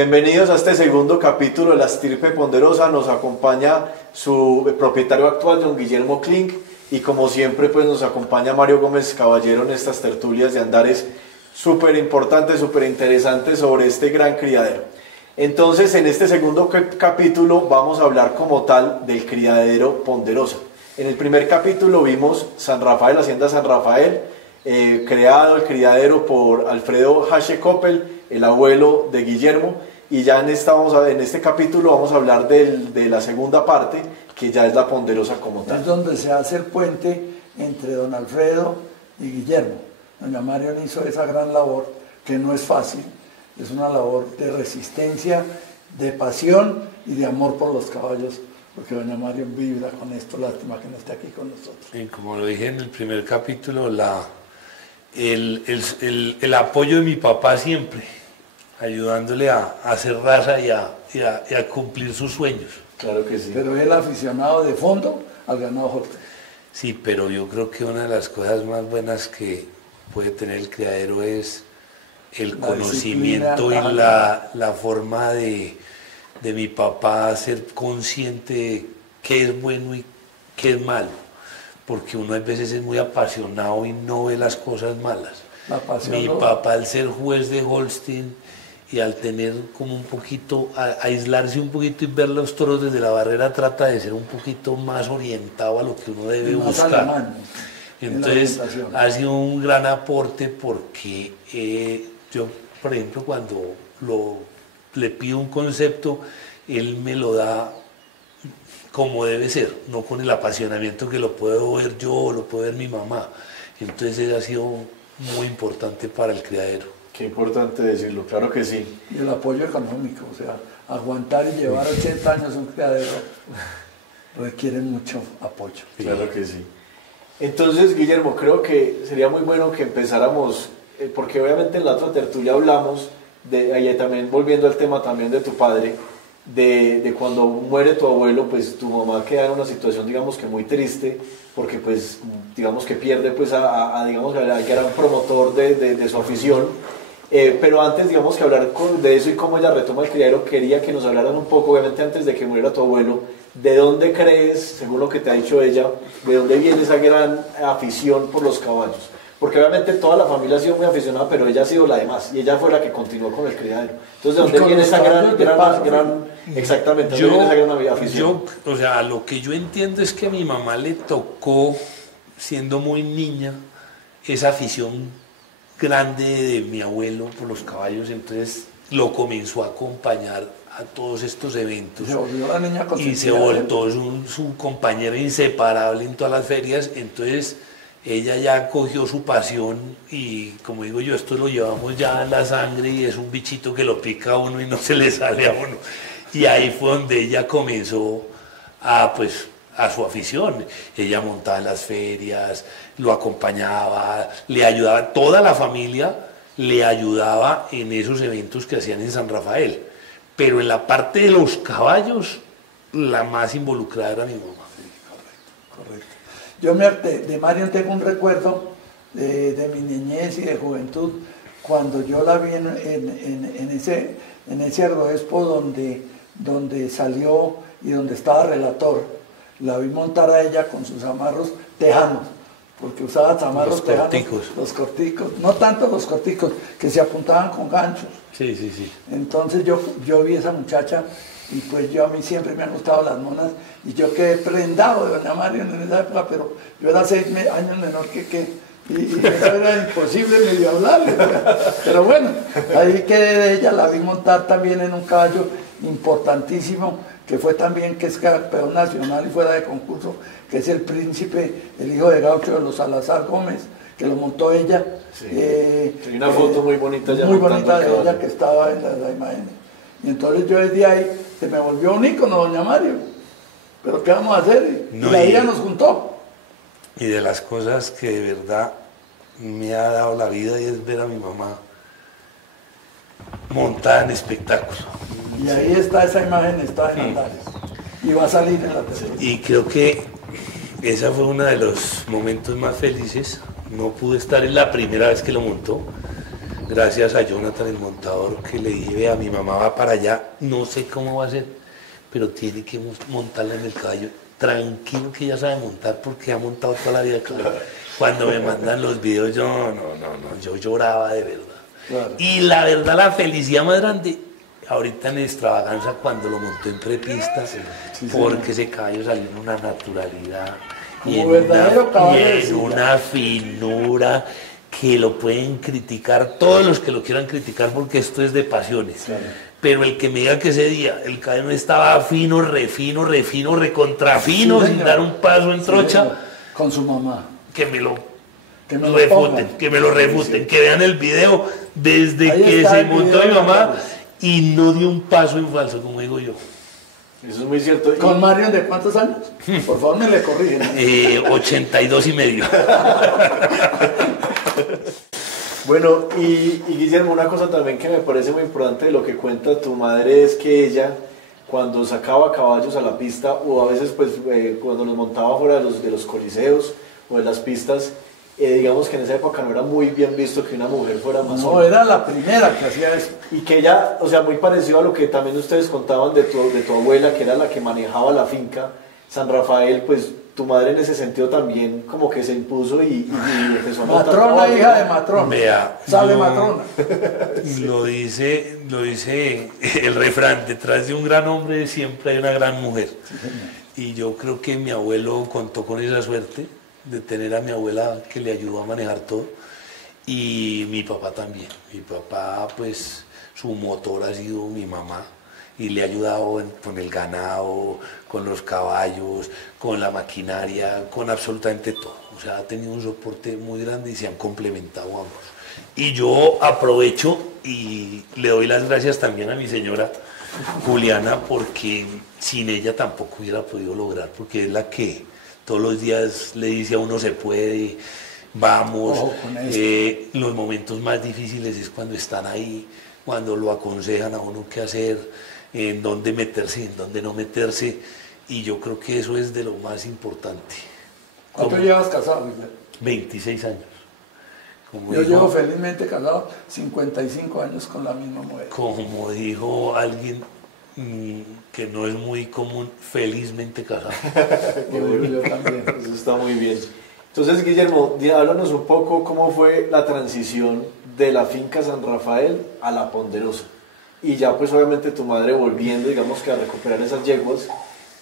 Bienvenidos a este segundo capítulo de La Estirpe Ponderosa. Nos acompaña su propietario actual, don Guillermo Klink, y como siempre pues nos acompaña Mario Gómez Caballero en estas tertulias de Andares súper importantes, súper interesantes sobre este gran criadero. Entonces, en este segundo capítulo vamos a hablar como tal del criadero Ponderosa. En el primer capítulo vimos San Rafael, Hacienda San Rafael, creado el criadero por Alfredo Hache Coppel, el abuelo de Guillermo, y ya en este capítulo vamos a hablar de la segunda parte, que ya es la Ponderosa como tal. Es donde se hace el puente entre don Alfredo y Guillermo. Doña Marion hizo esa gran labor, que no es fácil, es una labor de resistencia, de pasión y de amor por los caballos, porque doña Marion vibra con esto, lástima que no esté aquí con nosotros. Y como lo dije en el primer capítulo, el apoyo de mi papá siempre, ayudándole a hacer raza y a cumplir sus sueños. Claro que sí. Pero él aficionado de fondo al ganado Jorge. Sí, pero yo creo que una de las cosas más buenas que puede tener el criadero es el conocimiento y la forma de mi papá ser consciente de qué es bueno y qué es malo, porque uno a veces es muy apasionado y no ve las cosas malas. Mi papá, al ser juez de Holstein y al tener como un poquito, aislarse un poquito y ver los toros desde la barrera, trata de ser un poquito más orientado a lo que uno debe buscar. Alemán, entonces ha sido un gran aporte porque yo, por ejemplo, cuando le pido un concepto, él me lo da como debe ser, no con el apasionamiento que lo puedo ver yo o lo puede ver mi mamá. Entonces eso ha sido muy importante para el criadero. Qué importante decirlo, claro que sí. Y el apoyo económico, o sea, aguantar y llevar 80 años un criadero requiere mucho apoyo. Claro que sí. Entonces, Guillermo, creo que sería muy bueno que empezáramos, porque obviamente en la otra tertulia hablamos, ahí también volviendo al tema también de tu padre, de cuando muere tu abuelo, pues tu mamá queda en una situación, digamos que muy triste, porque pues, digamos que pierde pues digamos, que era un promotor de su afición. Pero antes, digamos que hablar de eso y cómo ella retoma el criadero, quería que nos hablaran un poco, obviamente antes de que muriera tu abuelo, ¿de dónde crees, según lo que te ha dicho ella, de dónde viene esa gran afición por los caballos? Porque obviamente toda la familia ha sido muy aficionada, pero ella ha sido la de más, y ella fue la que continuó con el criadero. Entonces, ¿de dónde viene esa gran exactamente, ¿de dónde viene esa gran afición? O sea, lo que yo entiendo es que a mi mamá le tocó, siendo muy niña, esa afición grande de mi abuelo por los caballos, entonces lo comenzó a acompañar a todos estos eventos y se volvió su compañera inseparable en todas las ferias. Entonces ella ya cogió su pasión y, como digo yo, esto lo llevamos ya en la sangre y es un bichito que lo pica a uno y no se le sale a uno, y ahí fue donde ella comenzó a su afición. Ella montaba en las ferias, lo acompañaba, le ayudaba, toda la familia le ayudaba en esos eventos que hacían en San Rafael, pero en la parte de los caballos la más involucrada era mi mamá. Sí, correcto. Yo de Marion tengo un recuerdo de mi niñez y de juventud, cuando yo la vi en ese Agroexpo donde salió y donde estaba relator. La vi montar a ella con sus amarros tejanos, porque usaba amarros tejanos, los corticos, no tanto los corticos, que se apuntaban con ganchos. Sí, sí, sí. Entonces yo vi a esa muchacha y pues a mí siempre me han gustado las monas y yo quedé prendado de doña Marion en esa época, pero yo era 6 años menor y eso era imposible medio hablarle. Pero bueno, ahí quedé de ella, la vi montar también en un caballo importantísimo, que fue también, que es campeón nacional y fuera de concurso, que es el Príncipe, el hijo de Gaucho de los Salazar Gómez, que lo montó ella. Sí. Hay una foto muy bonita muy bonita de ella que estaba en la imagen. Y entonces yo desde ahí se me volvió un ícono, doña Mario. Pero ¿qué vamos a hacer? Y la vida nos juntó. Y de las cosas que de verdad me ha dado la vida y es ver a mi mamá montada en espectáculos. Y ahí está esa imagen, está en Andares. Y va a salir en la televisión. Y creo que ese fue uno de los momentos más felices. No pude estar en la primera vez que lo montó, gracias a Jonathan el montador, que le dije, a mi mamá va para allá, no sé cómo va a ser, pero tiene que montarla en el caballo. Tranquilo que ella sabe montar porque ha montado toda la vida. Claro. Cuando me mandan los videos, yo lloraba de verdad. Claro. Y la verdad, la felicidad más grande, ahorita en Extravaganza, cuando lo montó en prepista, porque ese caballo salió en una naturalidad y en una finura que lo pueden criticar todos los que lo quieran criticar, porque esto es de pasiones. Claro. Pero el que me diga que ese día el caballo estaba fino, recontrafino, sin dar un paso en trocha, con su mamá, que me lo refuten, que vean el video desde ahí que se montó mi mamá y no dio un paso en falso, como digo yo. Eso es muy cierto. ¿Con Marion de cuántos años? Por favor, me le corrigen. 82 y medio. Bueno, y Guillermo, una cosa también que me parece muy importante de lo que cuenta tu madre es que ella, cuando sacaba caballos a la pista, o a veces pues cuando los montaba fuera de los coliseos o de las pistas, digamos que en esa época no era muy bien visto que una mujer fuera amazona. No, era la primera que hacía eso. Y que ella, o sea, muy parecido a lo que también ustedes contaban de tu abuela, que era la que manejaba la finca San Rafael, pues tu madre en ese sentido también como que se impuso y empezó a montar matrona, caballos, hija ¿no? de matrona. Vea, sale matrona. Lo dice el refrán, detrás de un gran hombre siempre hay una gran mujer. Y yo creo que mi abuelo contó con esa suerte de tener a mi abuela que le ayudó a manejar todo, y mi papá también. Mi papá, pues su motor ha sido mi mamá, y le ha ayudado con el ganado, con los caballos, con la maquinaria, con absolutamente todo. O sea, ha tenido un soporte muy grande y se han complementado ambos. Y yo aprovecho y le doy las gracias también a mi señora Juliana, porque sin ella tampoco hubiera podido lograr, porque es la que todos los días le dice a uno se puede, vamos. Los momentos más difíciles es cuando están ahí, cuando lo aconsejan a uno qué hacer, en dónde meterse, en dónde no meterse, y yo creo que eso es de lo más importante. ¿Cuánto llevas casado, Miguel? 26 años. Yo llevo felizmente casado 55 años con la misma mujer. Como dijo alguien que no es muy común, felizmente casado. Yo también. Eso está muy bien. Entonces, Guillermo, háblanos un poco cómo fue la transición de la finca San Rafael a la Ponderosa. Y ya pues obviamente tu madre volviendo, digamos que a recuperar esas yeguas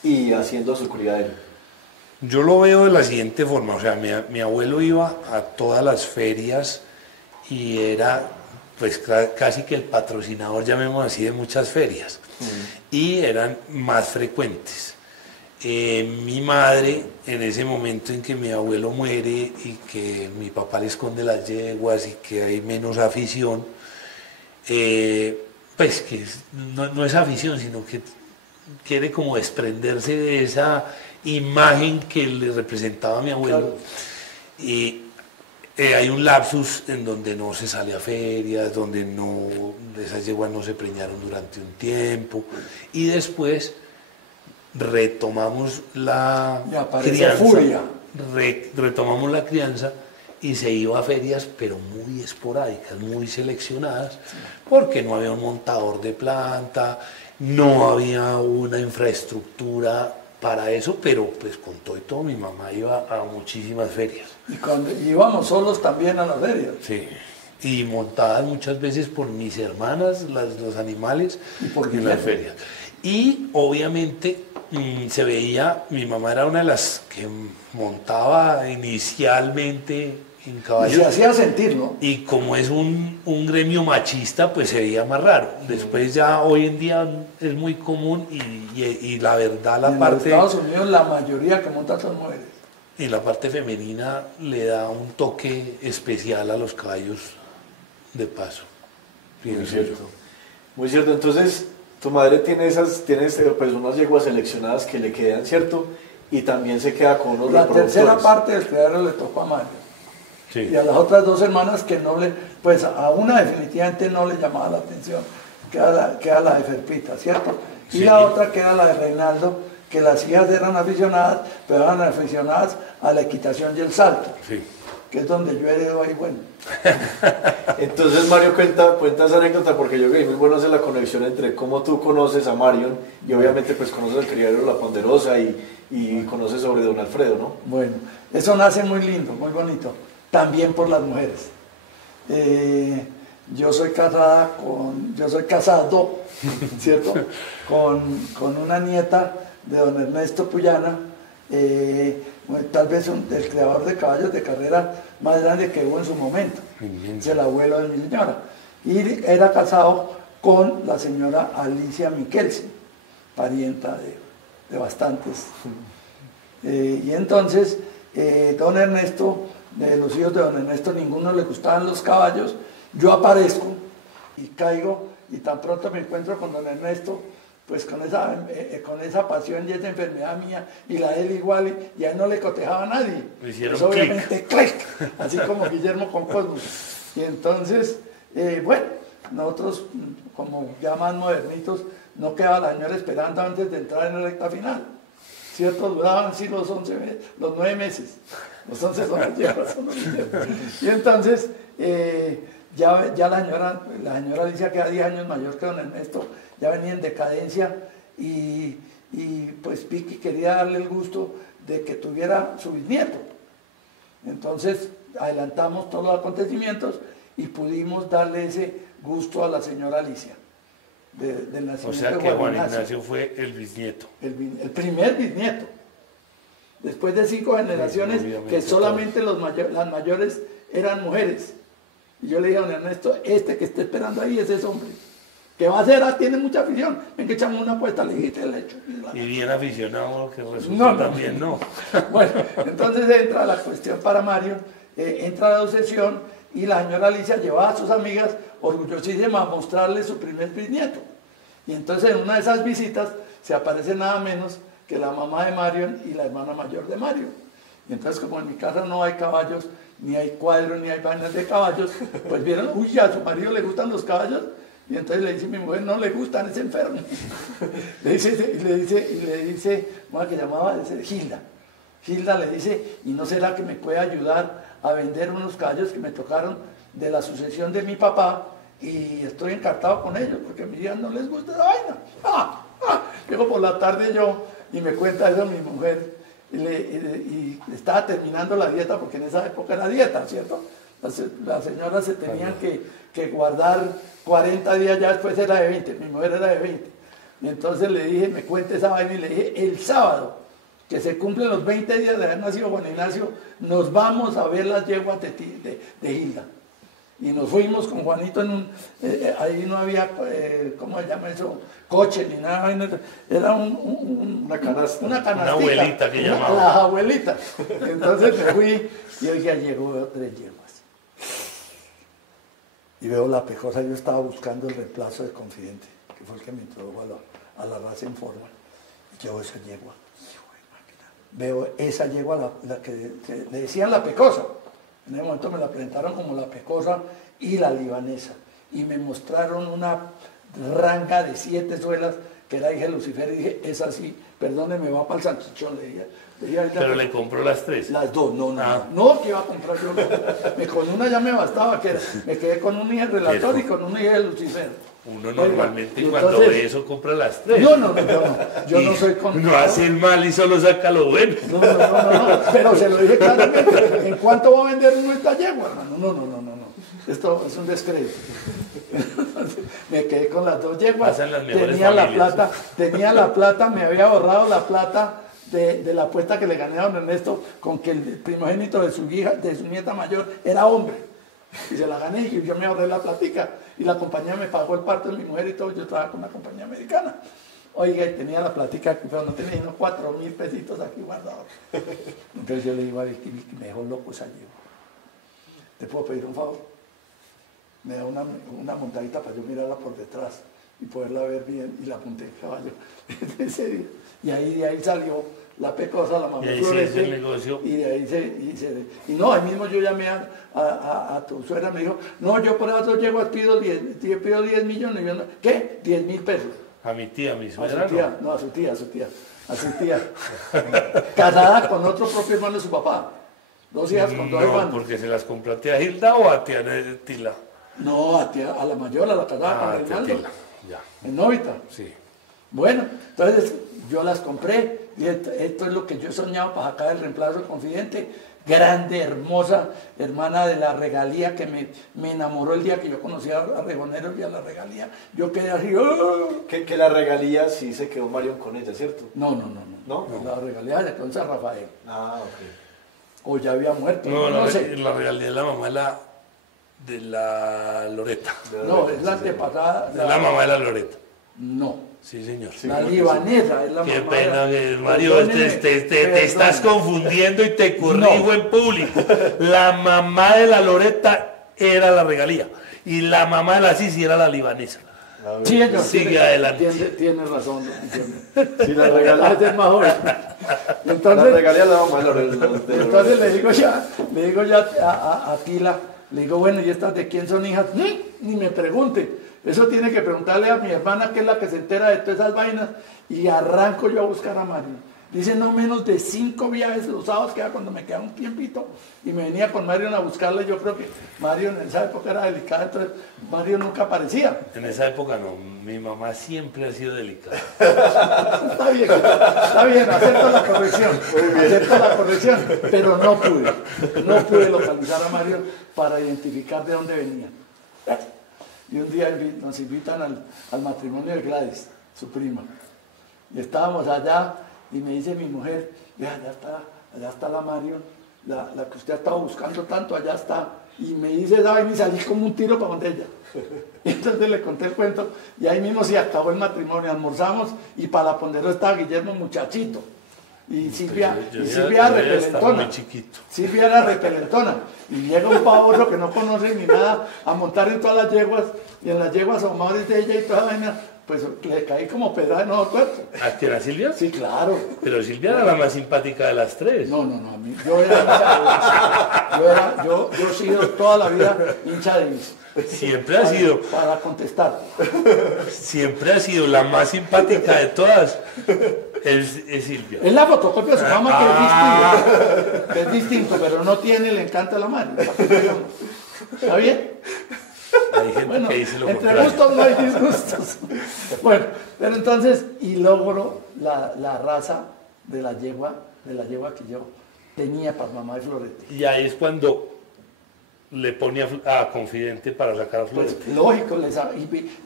y haciendo su criadero. Yo lo veo de la siguiente forma, o sea, mi abuelo iba a todas las ferias y era pues casi que el patrocinador, llamémoslo así, de muchas ferias, y eran más frecuentes. Mi madre, en ese momento en que mi abuelo muere y que mi papá le esconde las yeguas y que hay menos afición, pues que no es afición, sino que quiere como desprenderse de esa imagen que le representaba a mi abuelo. Claro. Y hay un lapsus en donde no se sale a ferias, donde esas yeguas no se preñaron durante un tiempo, y después retomamos la crianza, retomamos la crianza y se iba a ferias, pero muy esporádicas, muy seleccionadas, porque no había un montador de planta, no había una infraestructura para eso, pero pues con todo y todo mi mamá iba a muchísimas ferias. Y cuando íbamos solos también a las ferias. Sí, y montadas muchas veces por mis hermanas, los animales, en las ferias. Y obviamente se veía, mi mamá era una de las que montaba inicialmente en caballos. Y se hacía sentir, ¿no? Y como es un gremio machista, pues se veía más raro. Después ya hoy en día es muy común y la verdad la parte... En Estados Unidos la mayoría que montan son mujeres. Y la parte femenina le da un toque especial a los caballos de paso. Muy cierto. Muy cierto. Entonces, tu madre tiene pues, unas yeguas seleccionadas que le quedan, ¿cierto? Y también se queda con unos reproductores. La tercera parte del criadero le tocó a Mario. Sí. Y a las otras dos hermanas que no le, pues a una definitivamente no le llamaba la atención, que era la de Ferpita, ¿cierto? Y sí. La otra que era la de Reinaldo, que las hijas eran aficionadas, pero eran aficionadas a la equitación y el salto. Sí. que es donde yo heredo ahí, bueno. Entonces Mario cuenta esa anécdota porque yo creo que es muy bueno hacer la conexión entre cómo tú conoces a Marion y obviamente pues conoces al criadero La Ponderosa y conoces sobre don Alfredo, ¿no? Bueno, eso nace muy lindo, muy bonito, también por las mujeres. Yo soy casado, ¿cierto? Con una nieta de don Ernesto Puyana, tal vez el creador de caballos de carrera más grande que hubo en su momento, es el abuelo de mi señora, y era casado con la señora Alicia Miquelsen, parienta de bastantes. Y entonces, don Ernesto, de los hijos de don Ernesto, ninguno le gustaban los caballos. Yo aparezco y caigo, y tan pronto me encuentro con don Ernesto, pues con esa pasión y esa enfermedad mía, y la de él igual, y a él no le cotejaba a nadie. Me hicieron pues obviamente clic, así como Guillermo con Cosmos. Y entonces, bueno, nosotros, como ya más modernitos, no quedaba la señora esperando antes de entrar en la recta final. ¿Cierto? Duraban sí los 9 meses. Los 11 son las yeguas, son los meses. Y entonces, ya la señora Alicia, que era 10 años mayor que don Ernesto, ya venía en decadencia y pues Vicky quería darle el gusto de que tuviera su bisnieto. Entonces adelantamos todos los acontecimientos y pudimos darle ese gusto a la señora Alicia. Del nacimiento. O sea que Juan Ignacio fue el bisnieto. El primer bisnieto. Después de 5 generaciones que solamente las mayores eran mujeres. Y yo le dije a don Ernesto, este que está esperando ahí es ese hombre. ¿Qué va a hacer? Tiene mucha afición. Ven que echamos una apuesta, le dije, el hecho. Y bien aficionado que resultó también, no. Bueno, entonces entra la cuestión para Mario, entra la obsesión y la señora Alicia llevaba a sus amigas orgullosísimas a mostrarle su primer bisnieto. Y entonces en una de esas visitas se aparece nada menos que la mamá de Marion y la hermana mayor de Mario. Y entonces como en mi casa no hay caballos, ni hay cuadros, ni hay vainas de caballos, pues vieron, uy, a su marido le gustan los caballos. Y entonces le dice mi mujer, no le gustan, es enfermo. le dice, una que llamaba Gilda. Gilda le dice, ¿y no será que me puede ayudar a vender unos caballos que me tocaron de la sucesión de mi papá? Y estoy encartado con ellos, porque a mi hija no les gusta la vaina. Llego por la tarde yo, y me cuenta eso mi mujer, y estaba terminando la dieta, porque en esa época era dieta, ¿cierto? Las señoras se tenían que guardar 40 días, ya después era de 20, mi mujer era de 20. Y entonces le dije, me cuente esa vaina, y le dije, el sábado, que se cumplen los 20 días de haber nacido Juan Ignacio, nos vamos a ver las yeguas de Hilda. Y nos fuimos con Juanito ahí no había, ¿cómo se llama eso? Coche ni nada, era una canasta. Una abuelita que llamaba. Las abuelitas. Entonces me fui y hoy ya llegó 3 yeguas. Y veo la pecosa, yo estaba buscando el reemplazo de Confidente, que fue el que me introdujo a la raza en forma. Y llevo esa yegua. Veo esa yegua, la que le decían la pecosa. En ese momento me la presentaron como la pecosa y la libanesa. Y me mostraron una ranga de 7 suelas que era hija de Lucifer. Y dije, es así, perdóneme, va para el salchichón. Le dije, pero le compró las 3. Las 2, no, que iba a comprar yo. Con una ya me bastaba, que me quedé con una hija de relator y con una hija de Lucifer. Uno normalmente cuando ve eso compra las 3. No, yo no soy con... No hace el mal y solo saca lo bueno. No, pero se lo dije claramente. ¿En cuánto va a vender uno esta yegua, hermano? No. Esto es un descrédito. Me quedé con las 2 yeguas. Tenía la plata, me había ahorrado la plata de la apuesta que le gané a don Ernesto con que el primogénito de su hija, de su nieta mayor, era hombre. Y se la gané y yo me ahorré la platica. Y la compañía me pagó el parto de mi mujer y todo. Yo estaba con una compañía americana. Oiga, y tenía la platica, pero no tenía unos 4.000 pesitos aquí guardados. Entonces yo le digo a Vicky, me dejó loco esa yegua. ¿Te puedo pedir un favor? Me da una montadita para yo mirarla por detrás y poderla ver bien, y la monté en caballo. Y de ahí salió la pecosa, la mamá Florete, el negocio. Y de ahí y no, ahí mismo yo llamé a tu suegra, me dijo, no, yo por esas 2 yeguas pido 10 millones. Y yo, ¿qué? 10.000 pesos. A mi tía, mi suegra. A su tía. Casada con otro propio hermano de su papá. 2 hijas con 2 No, hermanos. porque se las compró a tía Hilda o a tía Tila. No, a la mayor, a la casada con Ah, tía Reinaldo, Tila. Ya, en Novita. sí. Bueno, entonces yo las compré y esto es lo que yo he soñado para sacar el reemplazo del Confidente. Grande, hermosa, hermana de la regalía que me enamoró el día que yo conocí a Regoneros y a la regalía. Yo quedé así. ¡Oh! Que la regalía sí se quedó Marion con ella, ¿cierto? No. ¿No? La regalía se quedó en San Rafael. Ah, ok. O ya había muerto. No, No la, sé. la regalía de la mamá de la Loreta. No, es la antepasada. De la mamá de la Loreta. No. Sí, señor. La libanesa es la Qué mamá. pena, Mario, Perdóneme, te estás perdón. confundiendo y te corrijo en público. La mamá de la Loreta era la regalía y la mamá de la Sisi era la libanesa. Sí, señor, Sigue adelante. Tiene razón. Sí, la regalía. Es más joven. La Entonces, regalía la mamá de Lorenzo. entonces le digo ya a Tila, le digo, bueno, ¿y estas de quién son hijas? Ni me pregunte. Eso tiene que preguntarle a mi hermana, que es la que se entera de todas esas vainas, y arranco yo a buscar a Mario. Dice, no menos de 5 viajes los sábados, que era cuando me quedaba un tiempito, y me venía con Mario a buscarle. Yo creo que Mario en esa época era delicada, entonces Mario nunca aparecía. En esa época no, mi mamá siempre ha sido delicada. Está bien, acepto la corrección, pero no pude localizar a Mario para identificar de dónde venía. Y un día nos invitan al matrimonio de Gladys, su prima, y estábamos allá, y me dice mi mujer, vea, allá está la Mario, la que usted ha estado buscando tanto, allá está. Y me dice, ¿sabe? Y salí como un tiro para donde ella. Y entonces le conté el cuento, y ahí mismo se acabó el matrimonio, almorzamos, y para la Ponderó estaba Guillermo muchachito. Y Silvia, Yo Silvia ya estaba repelentona. muy chiquito. Silvia era repelentona. Y llega un pavoso que no conoce ni nada a montar en todas las yeguas, y en las yeguas ahumadores de ella y toda la vaina, pues le caí como pedrada en nuevo cuerpo. ¿A quién era Silvia? Sí, claro. Pero Silvia era la más simpática de las tres. No, a mí, yo he sido toda la vida hincha de Viso. Siempre ha sido. Para contestar. Siempre ha sido la más simpática de todas. Es Silvia. Es la fotocopia de su mamá que es distinto, pero no tiene el encanto de la madre. ¿Está bien? Hay gente Bueno, que dice lo entre contrario. gustos no hay disgustos. Bueno, pero entonces, y logro la raza de la yegua que yo tenía para mamá de Florete. Y ahí es cuando le pone a Confidente para sacar a Pues Florete. lógico,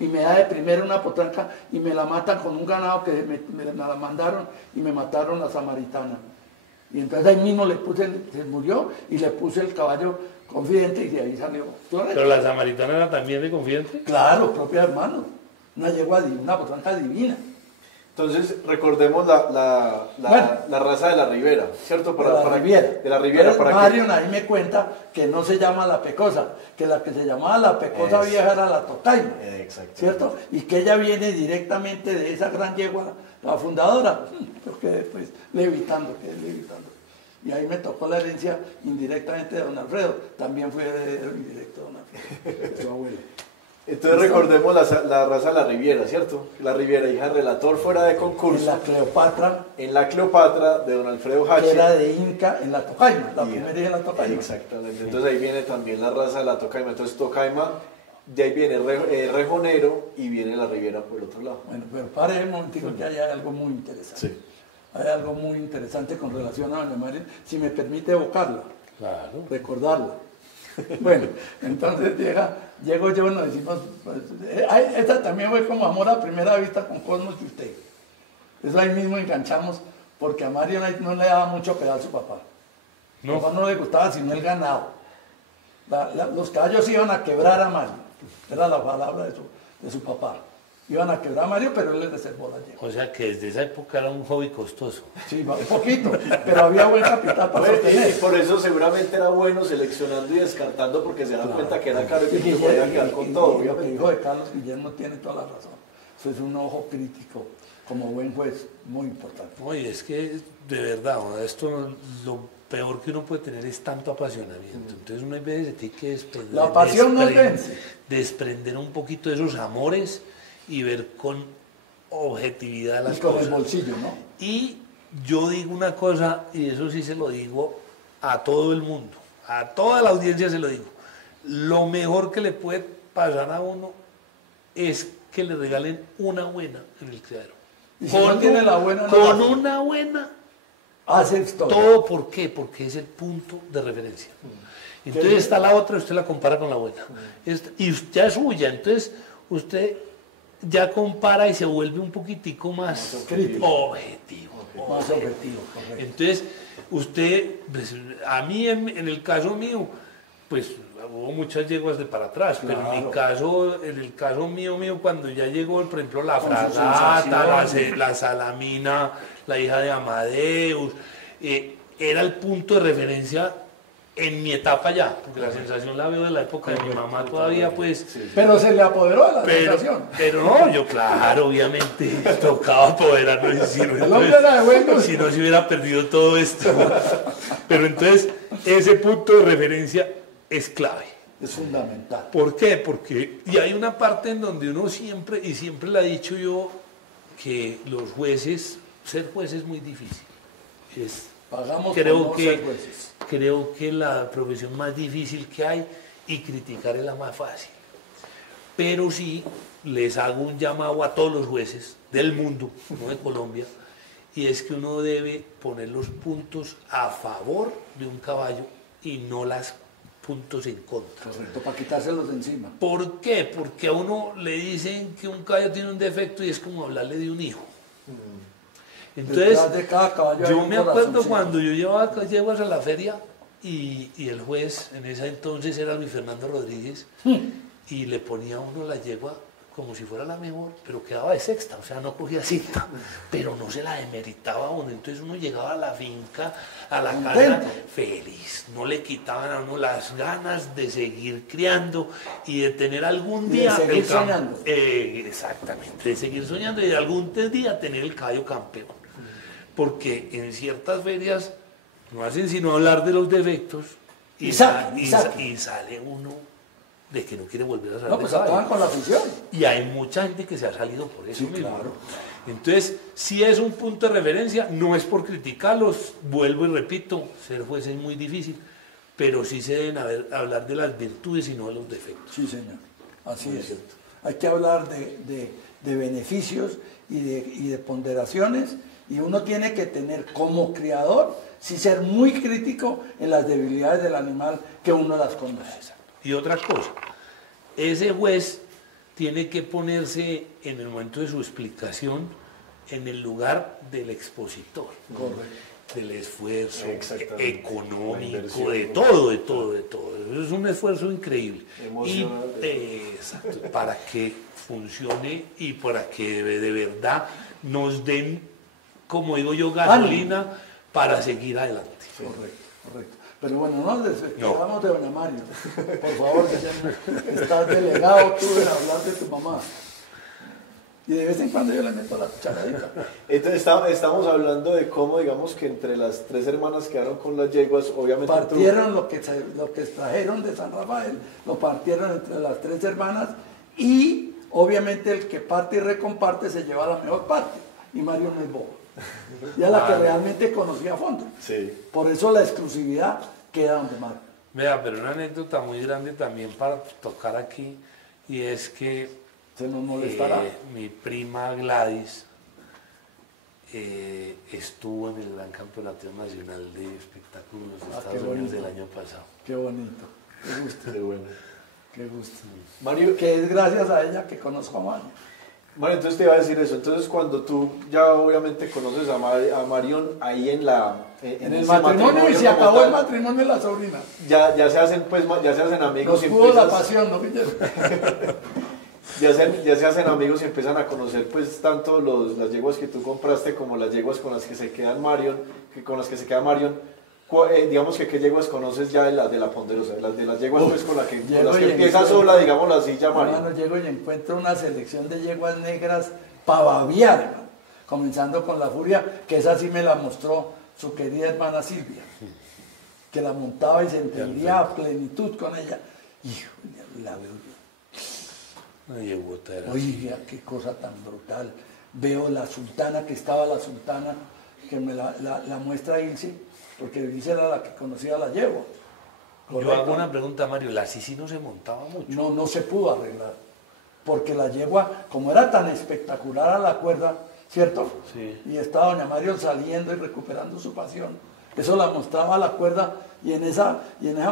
y me da de primero una potranca y me la matan con un ganado que me la mandaron y me mataron la samaritana. Y entonces ahí mismo se murió y le puse el caballo Confidente y de ahí salió Florete. Pero la samaritana era también de Confidente. Claro, propia hermano. Una yegua, una potranca divina. Entonces, recordemos la raza de la Ribera, ¿cierto? De la Riviera. De la Riviera. Entonces, Marion ahí me cuenta que no se llama la Pecosa, que la que se llamaba la Pecosa vieja era la Tocaima. Exacto. ¿Cierto? Y que ella viene directamente de esa gran yegua, la fundadora, porque después levitando. Y ahí me tocó la herencia indirectamente de don Alfredo, también fue heredero indirecto de don Alfredo, de su abuelo. Entonces recordemos la raza de la Riviera, ¿cierto? La Riviera, hija del relator fuera de concurso. En la Cleopatra, En la Cleopatra de don Alfredo que Hache. era de Inca, en la Tocaima, la primera hija de la Tocaima. Exactamente. Entonces ahí viene también la raza de la Tocaima. Entonces Tocaima, de ahí viene Rejonero y viene la Riviera por el otro lado. Bueno, pero pare un momentico que hay algo muy interesante. Sí. Hay algo muy interesante con relación a doña María, si me permite evocarla, Claro. recordarla. Bueno, entonces llego yo, nos decimos, pues, esta también fue como amor a primera vista con Cosmos y usted. Eso ahí mismo enganchamos, porque a Mario no le daba mucho pedal a su papá. No. Papá no le gustaba sino el ganado. Los caballos iban a quebrar a Mario, era la palabra de su papá. Iban a quebrar a Mario, pero él les reservó la yegua. O sea que desde esa época era un hobby costoso. Sí, un poquito, pero había buen capital para Y sostener. por eso seguramente era bueno seleccionando y descartando porque se dan cuenta que era caro y que no se podía quedar con todo, Lo que obviamente. dijo de Carlos Guillermo tiene toda la razón. Eso es un ojo crítico, como buen juez, muy importante. Oye, es que de verdad, esto lo peor que uno puede tener es tanto apasionamiento. Entonces uno hay veces tiene que desprender, La pasión nos vence. desprender un poquito de esos amores y ver con objetividad las Y con el cosas. bolsillo, ¿no? Y yo digo una cosa, y eso sí se lo digo a todo el mundo, a toda la audiencia se lo digo, lo mejor que le puede pasar a uno es que le regalen una buena en el criadero. Y si no tiene la buena, no con la hace. una buena, Haces todo. todo, ¿por qué? Porque es el punto de referencia. Entonces está la otra, usted la compara con la buena. Y ya es suya, entonces usted ya compara y se vuelve un poquitico más objetivo. Más objetivo, correcto. Entonces, usted, pues, a mí en el caso mío, pues hubo muchas yeguas de para atrás, pero en el caso mío, cuando ya llegó, por ejemplo, la Con sus Fragata, sensaciones. la Salamina, la hija de Amadeus, era el punto de referencia en mi etapa ya, porque la sensación la veo de la época de mi mamá todavía, pues... Pero se le apoderó de la sensación. Pero no, yo claro, obviamente, tocaba apoderarnos, si no, El hombre era de buenos. si no se hubiera perdido todo esto. Pero entonces, ese punto de referencia es clave. Es fundamental. ¿Por qué? Porque, y hay una parte en donde uno siempre, y siempre le he dicho yo, que los jueces, ser juez es muy difícil. Pagamos Creo por no que, ser jueces. creo que la profesión más difícil que hay y criticar es la más fácil. Pero sí les hago un llamado a todos los jueces del mundo, no de Colombia, y es que uno debe poner los puntos a favor de un caballo y no los puntos en contra. Correcto, para quitárselos de encima. ¿Por qué? Porque a uno le dicen que un caballo tiene un defecto y es como hablarle de un hijo. Entonces, Detrás de cada caballo hay yo un me acuerdo corazoncito. cuando yo llevaba yeguas a la feria y el juez en ese entonces era Luis Fernando Rodríguez y le ponía a uno la yegua como si fuera la mejor, pero quedaba de sexta, o sea, no cogía cinta, pero no se la demeritaba a uno. Entonces uno llegaba a la finca, a la casa, Contento. feliz, no le quitaban a uno las ganas de seguir criando y de tener algún Y de día... seguir soñando. Exactamente, de seguir soñando y de algún día tener el caballo campeón. Porque en ciertas ferias no hacen sino hablar de los defectos y sale uno de que no quiere volver a salir No, pues acaban con la afición. y hay mucha gente que se ha salido por eso Sí, mismo. claro. Entonces, si es un punto de referencia, no es por criticarlos, vuelvo y repito, ser juez es muy difícil, pero sí se deben hablar de las virtudes y no de los defectos. Sí, señor. Así es. Hay que hablar de beneficios y de ponderaciones, y uno tiene que tener como criador, sí ser muy crítico en las debilidades del animal que uno las conoce. Y otra cosa, ese juez tiene que ponerse en el momento de su explicación en el lugar del expositor, del esfuerzo Exactamente. económico, La inversión, de todo. Eso es un esfuerzo increíble. Emocional. Exacto, para que funcione y para que de verdad nos den, como digo yo, gasolina para seguir adelante. Correcto. Pero bueno, no nos despegamos de doña Mario. Por favor, que estás delegado tú en hablar de tu mamá. Y de vez en cuando yo le meto la cucharadita. Entonces estamos hablando de cómo, digamos, que entre las tres hermanas quedaron con las yeguas, obviamente Partieron lo que extrajeron de San Rafael, lo partieron entre las tres hermanas, y obviamente el que parte y recomparte se lleva la mejor parte. Y Mario no es bobo. Ya la que realmente conocía a fondo. Sí. Por eso la exclusividad queda donde Mario. Vea, pero una anécdota muy grande también para tocar aquí, y es que Se nos molestará. mi prima Gladys estuvo en el Gran Campeonato Nacional de Espectáculos de qué Estados Unidos bonito. del año pasado. Qué bonito. Qué gusto. Qué bueno. Qué gusto. Mario, Que es gracias a ella que conozco a Mario. bueno, entonces te iba a decir eso. Entonces, cuando tú ya obviamente conoces a Marion ahí en En el ese matrimonio, y se como acabó tal, el matrimonio de la sobrina. ya se hacen pues ya se hacen amigos Nos y pudo la empiezas- pasión, ¿no, Guillermo? ya se hacen amigos y empiezan a conocer pues tanto las yeguas que tú compraste como las yeguas con las que se quedan con las que se queda Marion. Digamos que qué yeguas conoces ya de la ponderosa, de las yeguas pues con las que empieza sola, digámoslo así, ya Marion. Hermano, llego y encuentro una selección de yeguas negras para babiar, hermano. Comenzando con la Furia, que esa sí me la mostró su querida hermana Silvia, que la montaba y se entendía a plenitud con ella. Hijo, la veo yo. Una yegüota era Oiga, qué cosa tan brutal. Veo la sultana, que estaba la sultana, que me la muestra Ilse, porque Grisel era la que conocía la yegua. Yo hago una pregunta, Mario, la Sisi no se montaba mucho. No se pudo arreglar, porque la yegua, como era tan espectacular a la cuerda, ¿cierto? Sí. Y estaba doña Mario saliendo y recuperando su pasión. Eso la mostraba a la cuerda y en esa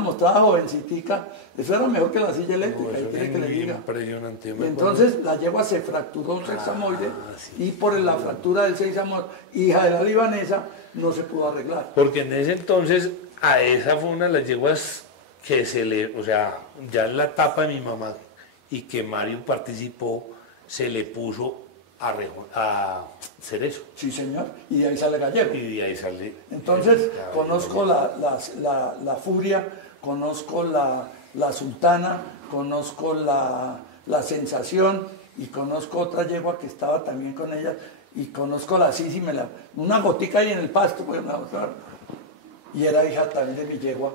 mostrada jovencitica, eso era mejor que la silla eléctrica, Eso y quiere es que le muy diga. impresionante. Y entonces la yegua se fracturó un sexamoide sí. y por la fractura del sexamoide, hija de la libanesa, no se pudo arreglar. Porque en ese entonces, a esa fue una de las yeguas que o sea, ya en la etapa de mi mamá y que Mario participó, se le puso a Cerezo. Sí, señor, y de ahí sale Gallego. Y de ahí sale. Entonces, conozco la Furia, conozco la Sultana, conozco la Sensación y conozco otra yegua que estaba también con ella y conozco la Sisi, una gotica ahí en el pasto, pues, y era hija también de mi yegua.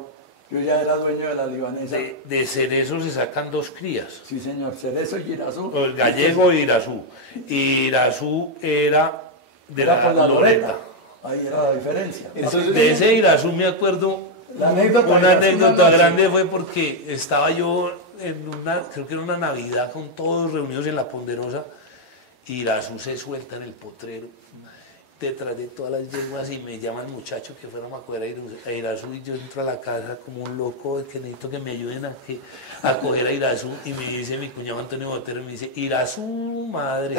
Yo ya era dueño de la libanesa. De Cerezo se sacan dos crías. Sí, señor, Cerezo y Irazú. El Gallego e Irazú. Y Irazú era de Era por la Loreta. Loreta. Ahí era la diferencia. Entonces, De ese Irazú me acuerdo, La anécdota una de Irazú, anécdota no, grande fue porque estaba yo creo que era una Navidad con todos reunidos en la Ponderosa, y Irazú se suelta en el potrero detrás de todas las yeguas y me llaman muchachos que fueron a coger a Irazú y yo entro a la casa como un loco que necesito que me ayuden a coger a Irazú y me dice mi cuñado Antonio Botero, me dice, Irazú, madre.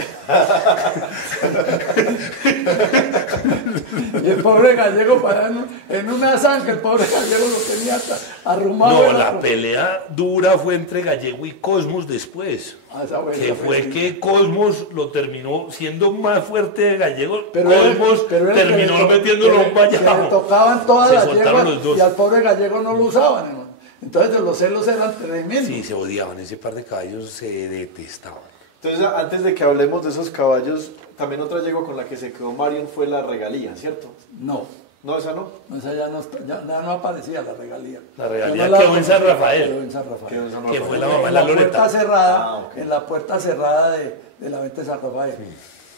Y el pobre Gallego parado en una zanja, el pobre Gallego lo tenía hasta arrumado. No, la pelea dura fue entre Gallego y Cosmos después. Esa buena, Que fue que Cosmos lo terminó siendo más fuerte de Gallego. Pero Cosmos era el terminó que metiéndolo un que le vallado. tocaban todas Se las soltaron yeguas los dos. y al pobre Gallego no lo usaban, hermano. Entonces los celos eran tremendos. Sí, se odiaban, ese par de caballos se detestaban. entonces, antes de que hablemos de esos caballos, también otra yegua con la que se quedó Marion fue la Regalía, ¿cierto? No, No, esa no. esa ya no aparecía la regalía. La Regalía Yo no quedó en San conocía, Rafael. quedó en San Rafael. Quedó en San Que Rafael. fue la mamá de En la la puerta Loreta. cerrada, Ah, ok. en la puerta cerrada de la venta de San Rafael.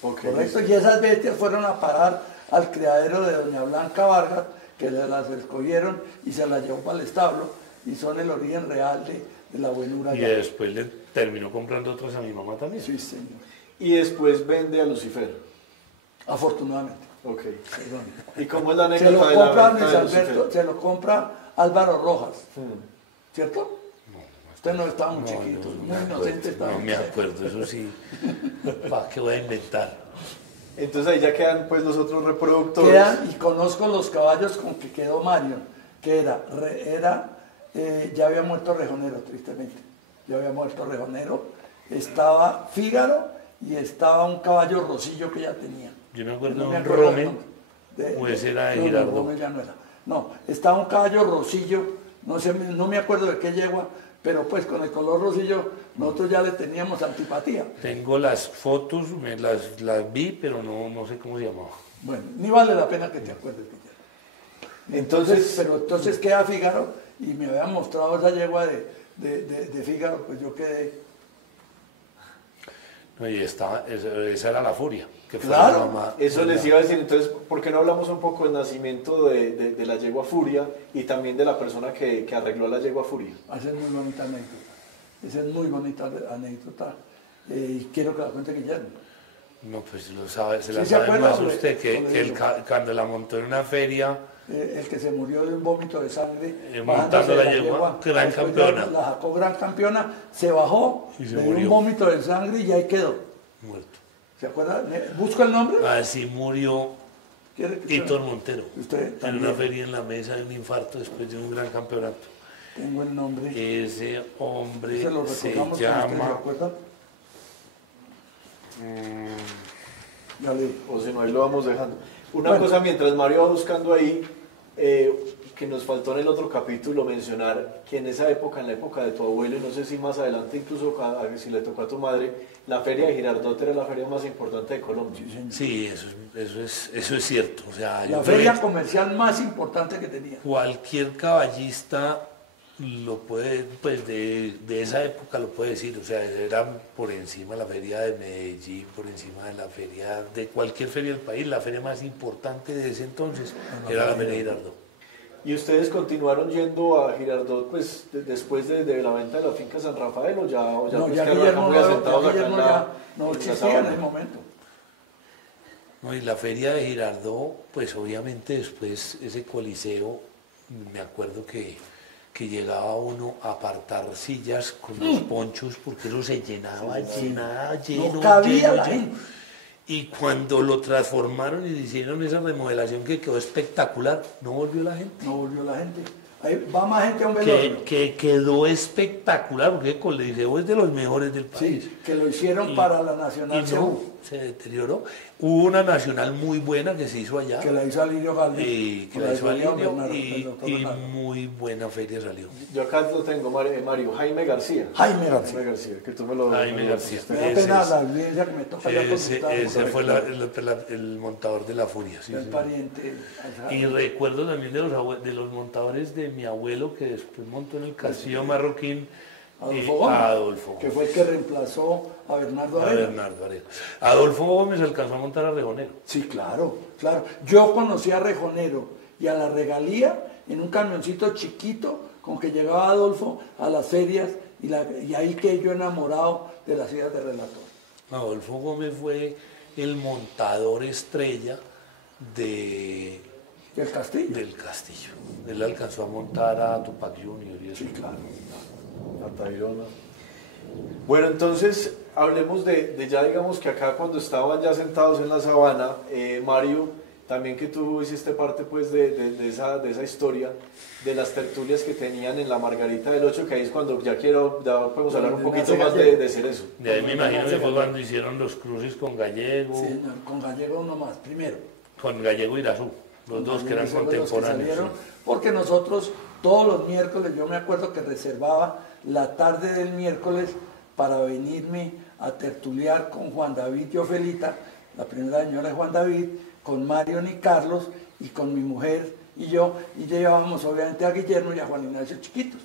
Ok, Correcto, y esas bestias fueron a parar al criadero de doña Blanca Vargas, que las escogieron y se las llevó para el establo, y son el origen real de la buenura. Y ya. después le terminó comprando otras a mi mamá también. Sí, señor. Y después vende a Lucifer. Afortunadamente. Ok. Perdón. ¿Y cómo es la Se lo anécdota de la compra venta Luis de Alberto, Lucifer? se lo compra Álvaro Rojas, Mm. ¿cierto? Usted no estaba muy chiquito, muy inocente estaba. No me acuerdo, eso sí. ¿Para qué voy a inventar? Entonces ahí ya quedan pues los otros reproductores. Quedan, y conozco los caballos con que quedó Mario, que ya había muerto Rejonero, tristemente. Ya había muerto Rejonero. Estaba Fígaro y estaba un caballo Rosillo que ya tenía. Yo me acuerdo No de un acuerdo del Rommel, nombre. o ese era de No, Girardot. Rommel ya no era. No, estaba un caballo Rosillo, no me acuerdo de qué yegua, pero pues con el color Rosillo nosotros ya le teníamos antipatía. Tengo las fotos, las vi, pero no sé cómo se llamaba. Bueno, ni vale la pena que te acuerdes, Guillermo. Entonces queda Fígaro y me había mostrado esa yegua de Fígaro, pues yo quedé. No, y esa era la Furia, que fue Claro, la mamá. Eso les iba a decir, entonces, ¿por qué no hablamos un poco del nacimiento de la yegua Furia y también de la persona que arregló la yegua Furia? Esa es muy bonita anécdota. Esa es muy bonita anécdota. Y quiero que la cuente Guillermo. No, pues lo sabe, se la Sí, ¿se sabe acuerda? más usted, que Sobre él eso. cuando la montó en una feria, El que se murió de un vómito de sangre. montando bajándose la de yegua, gran después campeona. La sacó gran campeona, se bajó, Y se le dio murió. un vómito de sangre y ahí quedó. muerto. ¿Se acuerda? ¿Busco el nombre? Así murió ¿Quiere que Hitor Montero, Usted en también. una feria en la mesa de un infarto después de un gran campeonato. Tengo el nombre. Ese hombre Se lo se recordamos con usted, ¿se llama... acuerda? Ya le digo. O si no, ahí lo vamos dejando. Una Bueno. cosa, mientras Mario va buscando ahí, que nos faltó en el otro capítulo mencionar que en esa época, en la época de tu abuelo, y no sé si más adelante incluso si le tocó a tu madre, la feria de Girardot era la feria más importante de Colombia. Sí, eso es cierto. O sea, yo La creo feria que comercial más importante que tenía. cualquier caballista lo puede, pues de esa época lo puede decir. O sea, era por encima de la feria de Medellín, por encima de la feria de cualquier feria del país. La feria más importante de ese entonces era la feria de Girardot. ¿Y ustedes continuaron yendo a Girardot pues, después de la venta de la finca San Rafael o ya, No, pues, ya quedaron Guillermo, acá muy no, asentados ya acá Guillermo en la, ya no en la existía en sabana? ese momento. No, y la feria de Girardot, pues obviamente después ese coliseo, me acuerdo que llegaba uno a apartar sillas con los ponchos porque eso se llenaba, lleno, No cabía lleno, la lleno. gente. Y cuando lo transformaron y hicieron esa remodelación que quedó espectacular, no volvió la gente. No volvió la gente. Ahí va más gente a un velorio. Que quedó espectacular, porque el coliseo es de los mejores del país. Sí, que lo hicieron para la Nacional y no, Seúl, se deterioró. Hubo una nacional muy buena que se hizo allá. que la hizo Alirio Galvez. que con la hizo ayuda de Alirio, Bernardo, el doctor y Bernardo. muy buena feria salió. Yo acá lo tengo, Mario, Jaime García. Jaime García. Que tú me lo Jaime me lo García. pusiste. Me da Ese pena es- la audiencia que me toca ya Ese fue el montador de la furia. Sí, el sí. pariente. Y recuerdo también de los montadores de mi abuelo que después montó en el Castillo Marroquín. Adolfo Gómez, Adolfo que Gómez. fue el que reemplazó a Bernardo A Arena. Bernardo Arena. Adolfo Gómez alcanzó a montar a Rejonero. Sí, claro, claro. Yo conocí a Rejonero y a la Regalía en un camioncito chiquito con que llegaba Adolfo a las ferias y ahí quedé yo enamorado de las ideas de relator. Adolfo Gómez fue el montador estrella El Castillo. del Castillo. Él alcanzó a montar a Tupac Junior y eso. Sí, claro. Altamirano. Bueno, entonces hablemos de ya digamos que acá cuando estaban ya sentados en la sabana, Mario, también que tú hiciste parte pues de esa historia, de las tertulias que tenían en la Margarita del Ocho, que ahí es cuando ya podemos hablar un poquito más de Cerezo. De ahí me imagino que fue cuando hicieron los cruces con Gallego, Sí, señor, con Gallego nomás, primero. con Gallego y Irazú, los dos que eran Esos fueron los que contemporáneos. salieron, porque nosotros todos los miércoles, yo me acuerdo que reservaba la tarde del miércoles para venirme a tertuliar con Juan David y Ofelita, la primera señora de Juan David, con Marion y Carlos, y con mi mujer y yo, y llevábamos obviamente a Guillermo y a Juan Ignacio chiquitos.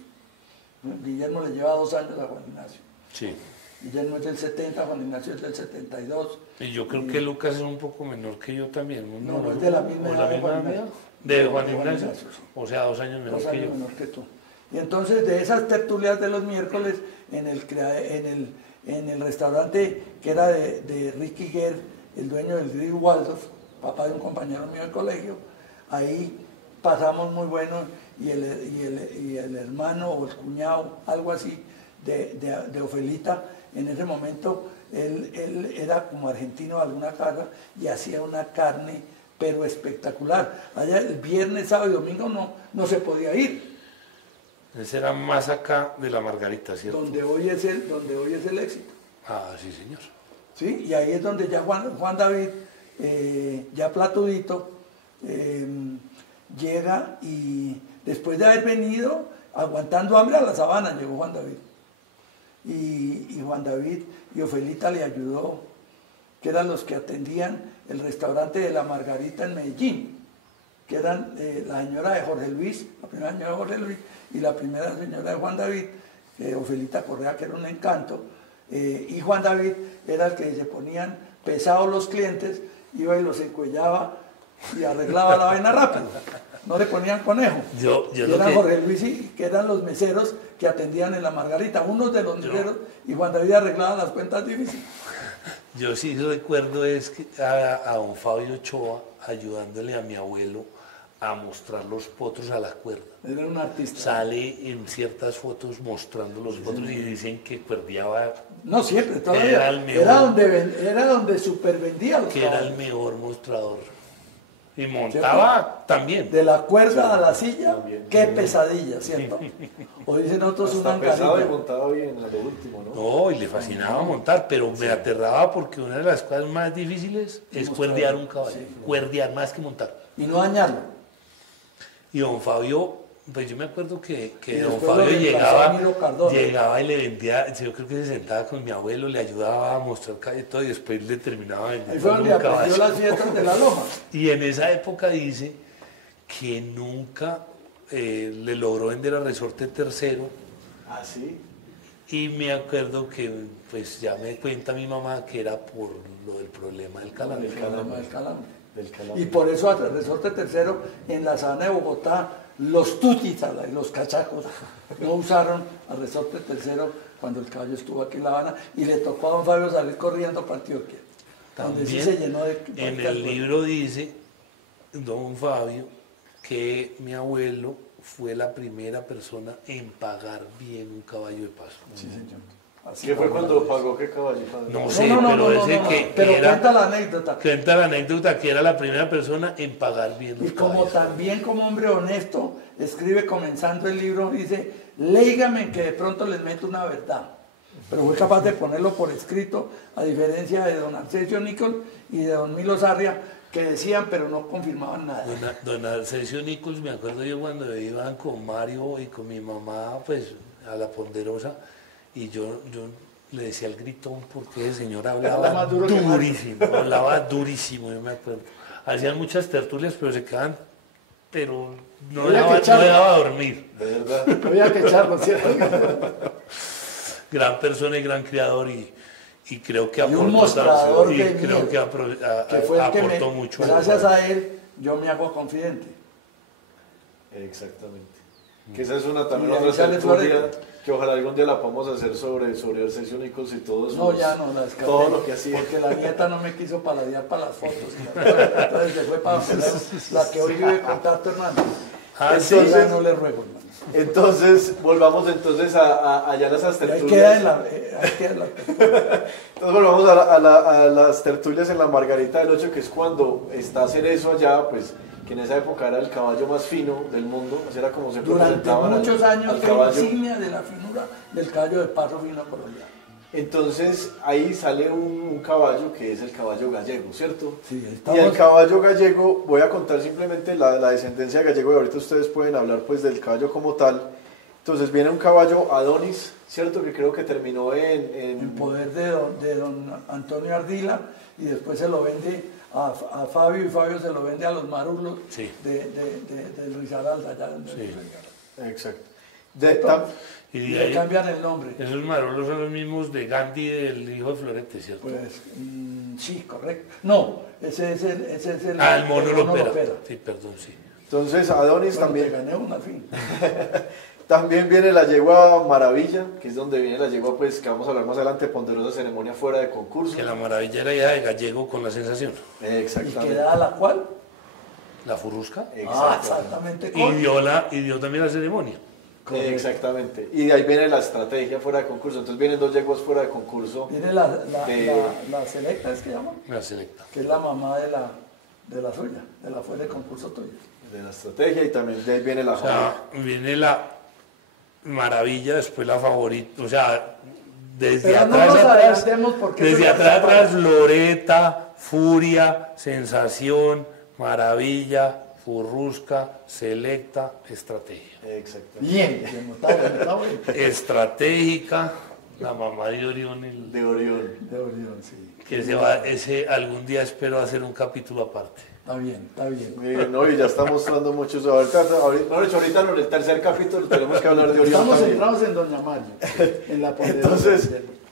Guillermo le lleva 2 años a Juan Ignacio. Sí. Guillermo es del 70, Juan Ignacio es del 72. Y yo creo que Lucas es un poco menor que yo también. No, es de la misma ¿O edad de Juan edad? Ignacio. De Juan De Juan Ignacio. Ignacio, sí. O sea, 2 años menor 2 que yo. años menor que tú. Y entonces de esas tertulias de los miércoles en el restaurante que era de Ricky Guerr, el dueño del Grill Waldorf, papá de un compañero mío del colegio, ahí pasamos muy bueno y el hermano o el cuñado, algo así, de Ofelita, en ese momento él era como argentino de alguna casa y hacía una carne pero espectacular. Allá el viernes, sábado y domingo no se podía ir. Ese era más acá de la Margarita, ¿cierto? Donde hoy es el éxito. Ah, sí, señor. ¿Sí? Y ahí es donde ya Juan David, ya platudito, llega y después de haber venido aguantando hambre a la sabana, llegó Juan David. Y Juan David y Ofelita le ayudó, que eran los que atendían el restaurante de la Margarita en Medellín, que eran la señora de Jorge Luis, la primera señora de Jorge Luis, y la primera señora de Juan David, Ofelita Correa, que era un encanto, y Juan David era el que se ponían pesados los clientes, iba y los encuellaba y arreglaba la vaina rápido, no le ponían conejo. Yo Y lo eran que- Jorge Luis, que eran los meseros que atendían en la Margarita, unos de los meseros, y Juan David arreglaba las cuentas difíciles. Yo sí recuerdo es que a don Fabio Ochoa ayudándole a mi abuelo a mostrar los potros a la cuerda. Era un artista. Sale en ciertas fotos mostrando los potros y dicen que cuerdeaba, No siempre, Era todavía. el mejor. Era donde super vendía los que era el caballos. mejor mostrador. Y montaba también. De la cuerda a la silla, también. qué pesadilla, ¿cierto? O dicen otros una Hasta pesado y ancarita. montado bien, a lo último, ¿no? No, y le fascinaba montar, pero me aterraba porque una de las cosas más difíciles es Mostrar. cuerdear un caballo. Sí. Cuerdear más que montar. Y no dañarlo. Y don Fabio, pues yo me acuerdo que Y don después Fabio lo reemplazó a Miro Cardona. llegaba y le vendía, yo creo que se sentaba con mi abuelo, le ayudaba a mostrar y todo, y después le terminaba Ahí vendiendo fue donde un caballo. aprendió las fiestas de la loma. Y en esa época dice que nunca le logró vender a Resorte Tercero. Ah, sí. Y me acuerdo que, pues ya me cuenta mi mamá que era por lo del problema del calambre. El calambre. Del Calambre. Y por eso al resorte tercero, en la sabana de Bogotá, los tutis y los cachacos no usaron al resorte tercero cuando el caballo estuvo aquí en La Habana y le tocó a don Fabio salir corriendo para Antioquia, donde sí se llenó de... En el libro dice don Fabio que mi abuelo fue la primera persona en pagar bien un caballo de paso. Sí, señor. Así ¿Qué fue cuando pagó qué caballo? No sé, pero ese que pero era... cuenta la anécdota. Cuenta la anécdota que era la primera persona en pagar bien los Y como caballos. también como hombre honesto, escribe comenzando el libro, dice, léigame que de pronto les meto una verdad. Pero fue capaz de ponerlo por escrito, a diferencia de don Arcesio Nichols y de don Milo Sarria, que decían pero no confirmaban nada. Don Arcesio Nichols, me acuerdo yo cuando iban con Mario y con mi mamá, pues, a la Ponderosa, y yo le decía el gritón porque ese señor hablaba más duro que durísimo, hablaba durísimo, yo me acuerdo. Hacían muchas tertulias, pero se quedaban, pero no Había que echarlo. dejaba dormir. De verdad. Había que echarlo, ¿cierto? Gran persona y gran criador y creo que Y un aportó, mostrador y de creo miel, que que fue el que aportó mucho. gracias a él, yo me hago confidente. Exactamente. Que esa es una también Y ahí otra sale tertulia Floreta. que ojalá algún día la podamos hacer sobre Arcesio Nichols y todos No, ya no, la escapé. todo lo que hacía. Porque la nieta no me quiso paladear para las fotos. Entonces se fue para la que hoy vive con Tato Hernández. Ah, Entonces, sí. ya no le ruego, hermano. Entonces, volvamos entonces allá a esas Y ahí tertulias. queda en la... ahí queda en la Entonces volvamos a las tertulias en la Margarita del Ocho, que es cuando está Cerezo allá, pues que en esa época era el caballo más fino del mundo, así era como se durante presentaban muchos al años fue caballo. insignia de la finura del caballo de paso fino colombiano. Entonces ahí sale un caballo que es el caballo gallego, ¿cierto? Sí, Y estamos... el caballo gallego, voy a contar simplemente la descendencia de gallego y ahorita ustedes pueden hablar pues del caballo como tal. Entonces viene un caballo Adonis, ¿cierto? Que creo que terminó en poder de don Antonio Ardila y después se lo vende a Fabio y Fabio se lo vende a los marulos Sí. del Risaralda, allá donde Sí. Exacto. Y Y de le ahí, cambian el nombre. esos marolos son los mismos de Gandhi, del hijo de Florete, ¿cierto? Pues sí, correcto. No, ese es el El mono Lopera. Lopera. Sí, perdón, sí. Entonces Adonis Bueno, también. te gané una, al fin. También viene la yegua Maravilla, que es donde viene la yegua, pues que vamos a hablar más adelante, ponderosa ceremonia fuera de concurso. Que la maravilla era hija de Gallego con la sensación. ¿Y que Exactamente. da la cual? La furrusca. Exactamente. Y dio también la ceremonia. Correcto. Exactamente. Y de ahí viene la estrategia fuera de concurso. Entonces vienen dos yeguas fuera de concurso. Viene la de- selecta, ¿es que llama? La selecta. Que es la mamá de la suya, de la fuera de concurso tuyo. De la estrategia y también de ahí viene la O sea, viene la maravilla, después la favorita. O sea, desde Pero no atrás nos atrás. adelantemos porque Desde eso atrás ya- atrás, Loreta, Furia, Sensación, Maravilla, Furrusca, Selecta, Estrategia. Exactamente. Bien, denotado, Estratégica, la mamá de Orión, De Orión. de Orión, sí. que ese algún día espero hacer un capítulo aparte. Está bien, está bien. Muy bien, no, y ya está mostrando muchos. Ahorita en el tercer capítulo tenemos que hablar de Orión Estamos también. centrados en Doña Mario, en la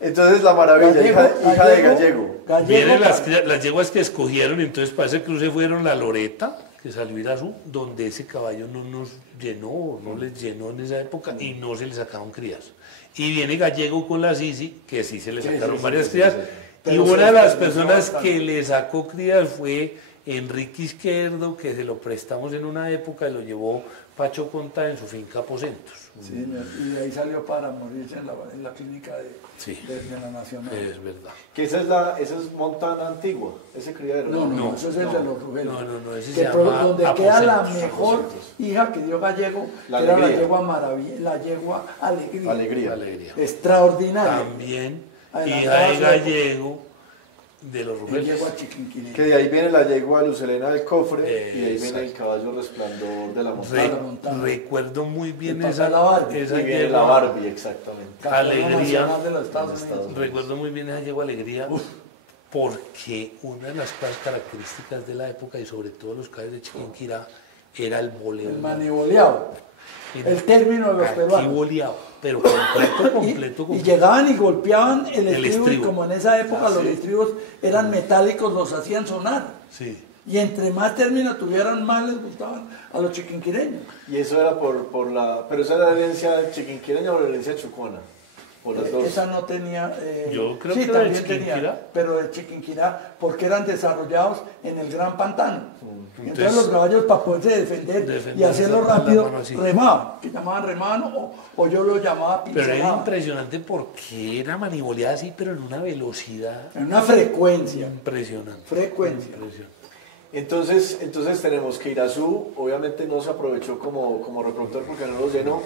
Entonces la Maravilla, hija de Gallego. Vienen las yeguas que escogieron, entonces para ese cruce fueron la Loreta, que salió Irazú, donde ese caballo no nos llenó, no les llenó en esa época y no se le sacaron crías. Y viene Gallego con la Sisi, que sí se le sacaron varias crías, y Pero una de se las les personas bastante. que le sacó crías fue Enrique Izquierdo, que se lo prestamos en una época y lo llevó Pacho Conta en su finca Aposentos. Sí, y de ahí salió para morirse en la clínica Sí. de la Nacional. Es verdad. Que esa es Montana Antigua, ese criadero. No, eso es el de los Rubeles. No, ese Que se llama donde queda la Aposentos. mejor Aposentos. hija que dio Gallego, La que era la Alegría. yegua Maravilla, la yegua Alegría. Alegría. Extraordinaria. También Adelantada hija de su época. Gallego de los Y Rubeles. yegua Chiquinquirá. Que de ahí viene la yegua Lucelena del Cofre y de ahí Exacto. viene el caballo Resplandor de la Re- Montaña. Montana. recuerdo muy bien El papá esa, de la Barbie. esa Y viene yegua. la Barbie, exactamente. Campeona Alegría. nacional de los Estados De los Unidos. Estados Recuerdo muy bien esa yegua Alegría porque una de las cosas características de la época y sobre todo los caballos de Chiquinquirá era el voleo. El maniboleado. El término de los Aquí peruanos. boleado, pero completo. Y llegaban y golpeaban el estribo, y estribo. como en esa época los estribos eran metálicos, los hacían sonar. Sí. Y entre más términos tuvieran, más les gustaban a los chiquinquireños. Y eso era por la... Pero esa era la herencia chiquinquireña o la herencia chucona. Por las dos. Esa no tenía... Yo creo sí, que era de también tenía, Chiquinquirá. pero de Chiquinquirá, porque eran desarrollados en el Gran Pantano. Entonces, Entonces, los caballos, para poderse defender y hacerlo con la rápido, mano así. remaban, que llamaban remano, o yo lo llamaba Pero era pincelada. impresionante porque era maniboleada así, pero en una velocidad En una frecuencia. impresionante. Frecuencia. Impresionante. Entonces tenemos que Irazú, obviamente no se aprovechó como reproductor porque no los llenó.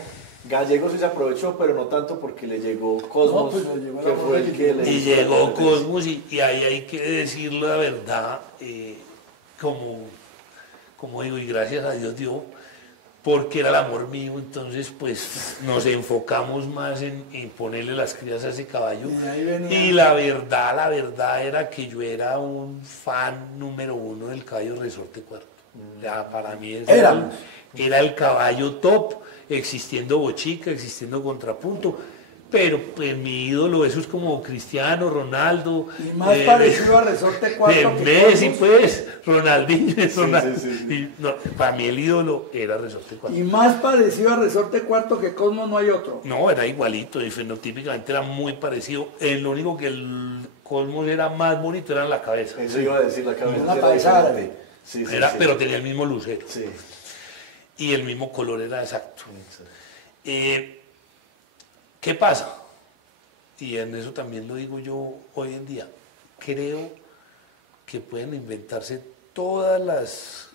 Gallego sí se aprovechó, pero no tanto porque le llegó Cosmos, No, pues le llegó que la fue el que le Y hizo la llegó competencia. Cosmos y ahí hay que decir la verdad, como digo, y gracias a Dios dio, porque era el amor mío, entonces pues nos enfocamos más en ponerle las crías a ese caballo. Y ahí venía. Y la verdad era que yo era un fan número uno del caballo Resorte Cuarto. Ya para mí ese era el caballo top, existiendo Bochica, existiendo Contrapunto. Pero pues mi ídolo, eso es como Cristiano, Ronaldo. Y más parecido a Resorte 4 que Messi, Cosmos. pues, Ronaldinho. Ronaldo. sí. Y, no, para mí el ídolo era Resorte 4. Y más parecido a Resorte 4 que Cosmos no hay otro. No, era igualito, y fenotípicamente era muy parecido. Lo único que el Cosmos era más bonito era en la cabeza. Eso iba a decir, la cabeza Una era paisada. diferente. Sí. Pero tenía el mismo lucero. Sí. Y el mismo color era exacto. Exacto. ¿Qué pasa? Y en eso también lo digo yo hoy en día. Creo que pueden inventarse todas las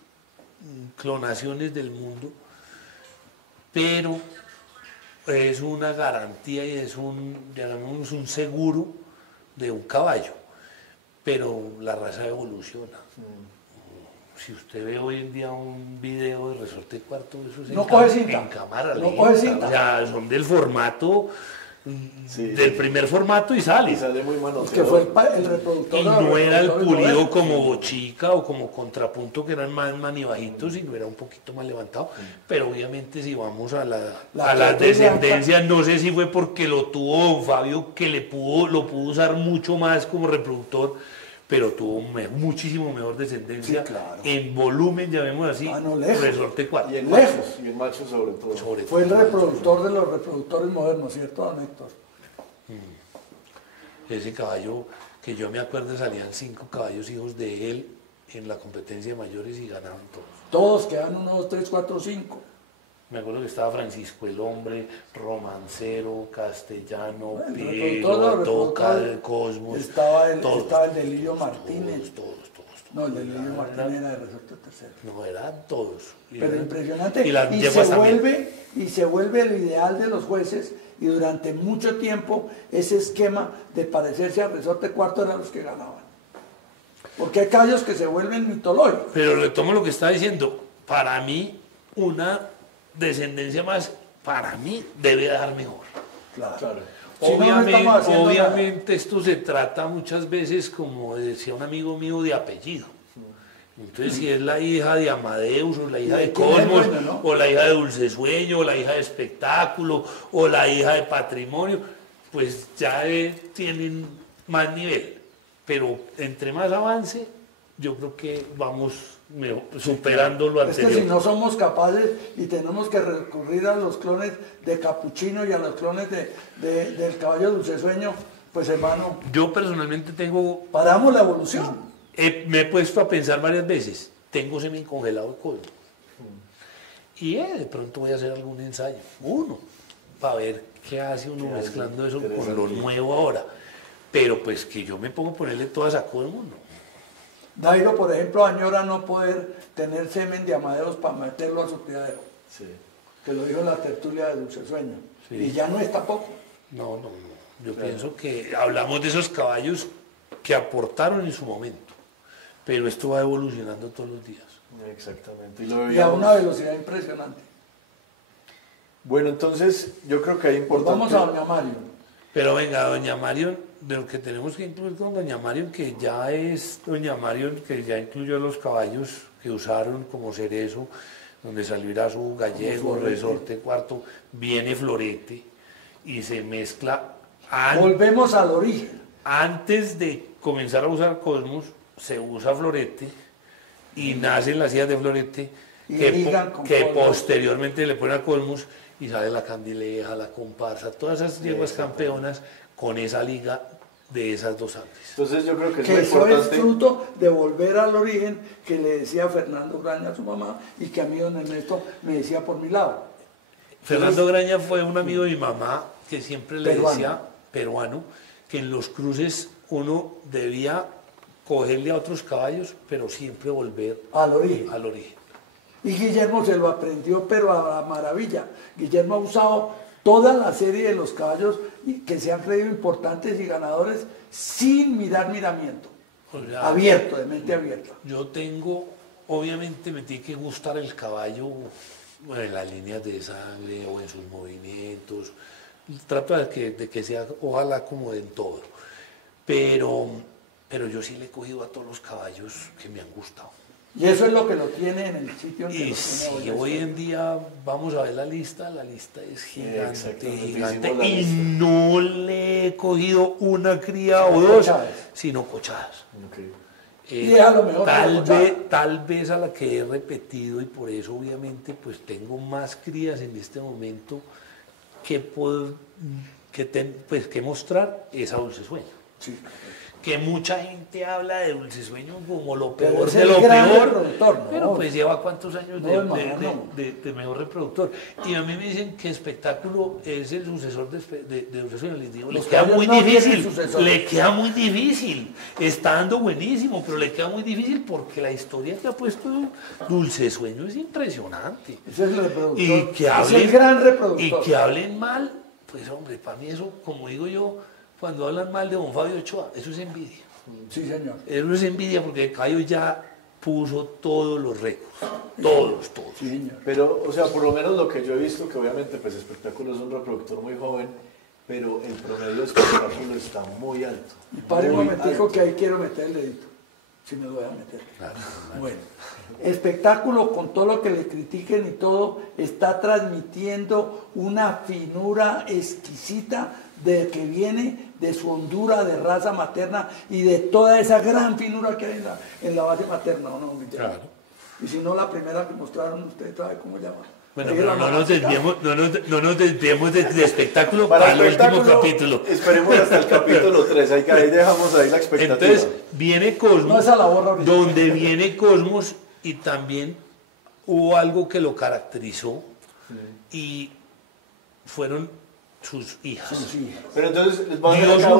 clonaciones del mundo, pero es una garantía y es digamos, un seguro de un caballo. Pero la raza evoluciona. Si usted ve hoy en día un video de Resorte Cuarto, eso es No coge cinta. en cámara No lenta. coge cinta. O sea, son del formato, Sí. del primer formato y sale. Y sale muy Que manoseado. fue el reproductor Y de los no era el reproductores pulido modernos. como Bochica o como Contrapunto, que eran más manibajitos, sino era un poquito más levantado. Pero obviamente si vamos a las La descendencias, no sé si fue porque lo tuvo don Fabio, que lo pudo usar mucho más como reproductor, pero tuvo muchísimo mejor descendencia. Sí, claro. En volumen, llamémoslo así, Ah, no, lejos. Resorte 4. Y el Lejos. macho sobre todo. Fue el reproductor de los reproductores modernos, ¿cierto, don Héctor? Ese caballo, que yo me acuerdo, salían 5 caballos hijos de él en la competencia de mayores y ganaron todos. Todos quedan 1, 2, 3, 4, 5. Me acuerdo que estaba Francisco el Hombre, Romancero, Castellano, El Piero, reproductor, Toca, reproductor, Cosmos. estaba el todos, Delillo Martínez. Todos. No, el Delillo Martínez era de Resorte tercero. No, eran todos. Pero impresionante. Y las Y yeguas se también. vuelve el ideal de los jueces, y durante mucho tiempo ese esquema de parecerse al Resorte Cuarto eran los que ganaban. Porque hay caballos que se vuelven mitológicos. Pero retomo lo que estaba diciendo. Para mí, una descendencia más, para mí, debe dar mejor. Claro. Si no, no Obviamente, estamos haciendo obviamente esto se trata muchas veces, como decía un amigo mío, de apellido. Entonces, si es la hija de Amadeus, o la hija de ¿Quién es el Cosmos, dueño, no? o la hija de Dulce Sueño, o la hija de Espectáculo, o la hija de Patrimonio, pues ya tienen más nivel. Pero entre más avance, yo creo que vamos superando lo Es que anterior. si no somos capaces y tenemos que recurrir a los clones de Capuchino y a los clones del caballo Dulce Sueño, pues hermano, Yo personalmente paramos la evolución. me he puesto a pensar varias veces, tengo semi-congelado de Cosmos. Y de pronto voy a hacer algún ensayo, para ver qué hace uno mezclando eso con lo nuevo ahora. Pero pues que yo me pongo a ponerle todas a Cosmos, no. Dairo, por ejemplo, añora no poder tener semen de Amadeus para meterlo a su criadero, Sí. que lo dijo en la tertulia de Dulce Sueño. Sí. Y ya no es tampoco. No. Yo pienso que hablamos de esos caballos que aportaron en su momento, pero esto va evolucionando todos los días. Exactamente. Y a una velocidad impresionante. Bueno, entonces yo creo que hay Pues importante... vamos a Doña Mario. Pero venga, doña Marion, de lo que tenemos que incluir con doña Marion, que ya es doña Marion, que ya incluyó los caballos que usaron como cerezo, donde salió su gallego, resorte cuarto, viene florete y se mezcla. Volvemos al origen. Antes de comenzar a usar Cosmos, se usa florete y nacen las hijas de Florete, Y que, ligan con que Colmus. posteriormente le ponen a Colmus y sale la Candileja, la Comparsa, todas esas yeguas campeonas con esa liga de esas dos aves. Entonces yo creo que es Que muy eso es importante. fruto de volver al origen que le decía Fernando Graña a su mamá y que a mí don Ernesto me decía por mi lado. Fernando Graña fue un amigo de mi mamá que siempre le Peruano. decía, peruano, que en los cruces uno debía cogerle a otros caballos, pero siempre volver Al origen. al origen. Y Guillermo se lo aprendió, pero a la maravilla. Guillermo ha usado toda la serie de los caballos que se han creído importantes y ganadores sin mirar miramiento. O sea, Abierto, de mente abierta. yo tengo, obviamente me tiene que gustar el caballo, bueno, en las líneas de sangre o en sus movimientos. Trato de que sea, ojalá como en todo. Pero yo sí le he cogido a todos los caballos que me han gustado. Y eso es lo que lo tiene en el sitio en que Y lo si tiene hoy en día vamos a ver la lista es gigante, Exactamente, gigante. hicimos la Y lista. no le he cogido una cría o Sino dos, cochadas. sino cochadas. Ok. Y a lo mejor la cochada. Tal vez a la que he repetido y por eso obviamente pues tengo más crías en este momento pues, que mostrar es a Dulce Sueño. Sí. Que mucha gente habla de Dulce Sueño como lo Pero peor es de el lo gran peor, reproductor, ¿no? pero pues lleva cuántos años No, de, hermano, de- no. de mejor reproductor. Y a mí me dicen que Espectáculo es el sucesor de Dulce Sueño. Les digo, le Los queda caballos muy no tienen difícil, sucesor. le queda muy difícil. Está dando buenísimo, pero le queda muy difícil porque la historia que ha puesto Dulce Sueño es impresionante. Ese es el reproductor. Y que es hablen, el gran reproductor. y que hablen mal, pues hombre, para mí eso, como digo yo, cuando hablan mal de don Fabio Ochoa, eso es envidia. Sí, señor. Eso es envidia porque el Cayo ya puso todos los récords, todos. Sí, señor. Pero, o sea, por lo menos lo que yo he visto, que obviamente pues Espectáculo es un reproductor muy joven, pero el promedio de Espectáculo está muy alto. Y pare un muy momentico alto. que ahí quiero meter el dedito. Si me lo voy a meter. Claro. Bueno, Espectáculo, con todo lo que le critiquen y todo, está transmitiendo una finura exquisita de que viene de su hondura de raza materna y de toda esa gran finura que hay en la base materna, ¿o no, Guillermo? Claro. Y si no, la primera que mostraron, usted sabe cómo llama. Bueno, Negra pero no nos Mamacita. no nos desviemos de Espectáculo Para para el último Espectáculo, capítulo. esperemos hasta el capítulo 3, ahí dejamos ahí la expectativa. Entonces, viene Cosmos, No, esa la borra ahorita. donde viene Cosmos y también hubo algo que lo caracterizó y fueron sus hijas. Sí. Pero entonces les voy a hacer Dios, acá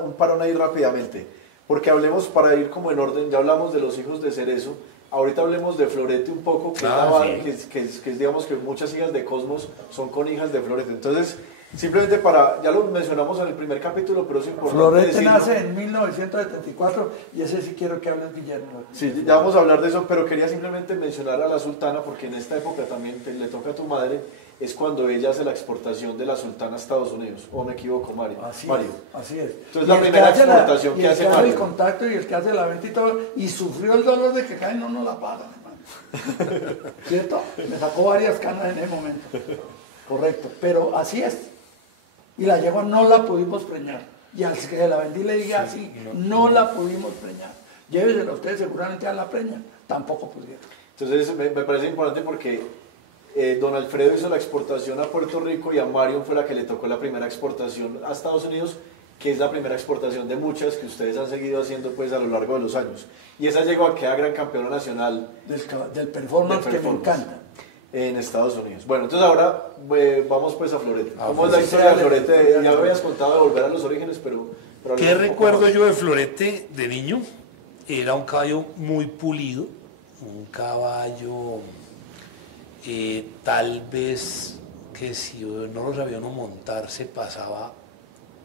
un parón ahí rápidamente, porque hablemos para ir como en orden, ya hablamos de los hijos de Cerezo, ahorita hablemos de Florete un poco, que, Ah, es, sí. que es, digamos que muchas hijas de Cosmos son con hijas de Florete. Entonces, simplemente para, ya lo mencionamos en el primer capítulo, pero es importante Florete decirlo. nace en 1974 y ese sí quiero que hables, Guillermo. Sí, ya vamos a hablar de eso, pero quería simplemente mencionar a la sultana, porque en esta época también le toca a tu madre, es cuando ella hace la exportación de la sultana a Estados Unidos, o me equivoco, Mario. Así Mario. es, así es. Entonces, Y la el primera hace exportación y que el hace el Mario. contacto y el que hace la venta y todo, y sufrió el dolor de que cae no nos la pagan, hermano. ¿Cierto? Me sacó varias canas en ese momento. Correcto, pero así es. Y la yegua no la pudimos preñar. Y al que la vendí le diga así, no la pudimos preñar. Llévesela a ustedes, seguramente a la preña. Tampoco pudieron. Entonces me parece importante porque don Alfredo hizo la exportación a Puerto Rico y a Marion fue la que le tocó la primera exportación a Estados Unidos, que es la primera exportación de muchas que ustedes han seguido haciendo pues a lo largo de los años. Y esa llegó a quedar gran campeona nacional Del performance Del que me performance. encanta. en Estados Unidos. Bueno, entonces ahora vamos pues a Florete. Ah, ¿Cómo es la sí, historia de sí, Florete? sí, Ya sí. me habías contado de volver a los orígenes, pero ¿Qué hablemos un poco recuerdo más. yo de Florete de niño? Era un caballo muy pulido, un caballo tal vez que si no lo sabía uno montar se pasaba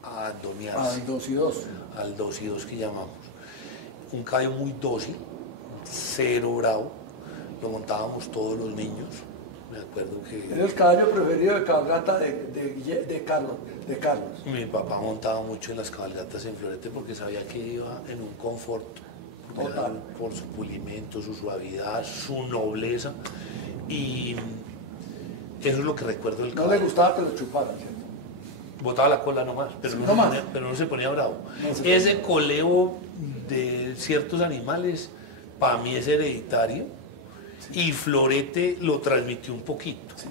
a domearse, Al 2 y 2. al 2 y 2 que llamamos. Un caballo muy dócil, cero bravo, lo montábamos todos los niños. Me acuerdo que Era el caballo preferido de cabalgata de Carlos. mi papá montaba mucho en las cabalgatas en Florete porque sabía que iba en un confort, porque Total. era por su pulimento, su suavidad, su nobleza. Y eso es lo que recuerdo del No caballo. le gustaba que lo chuparan, ¿cierto? Botaba la cola nomás, pero, Sí, no, nomás. pero no se ponía bravo. No se Ese coleo de ciertos animales, para mí es hereditario, y Florete lo transmitió un poquito. Sí.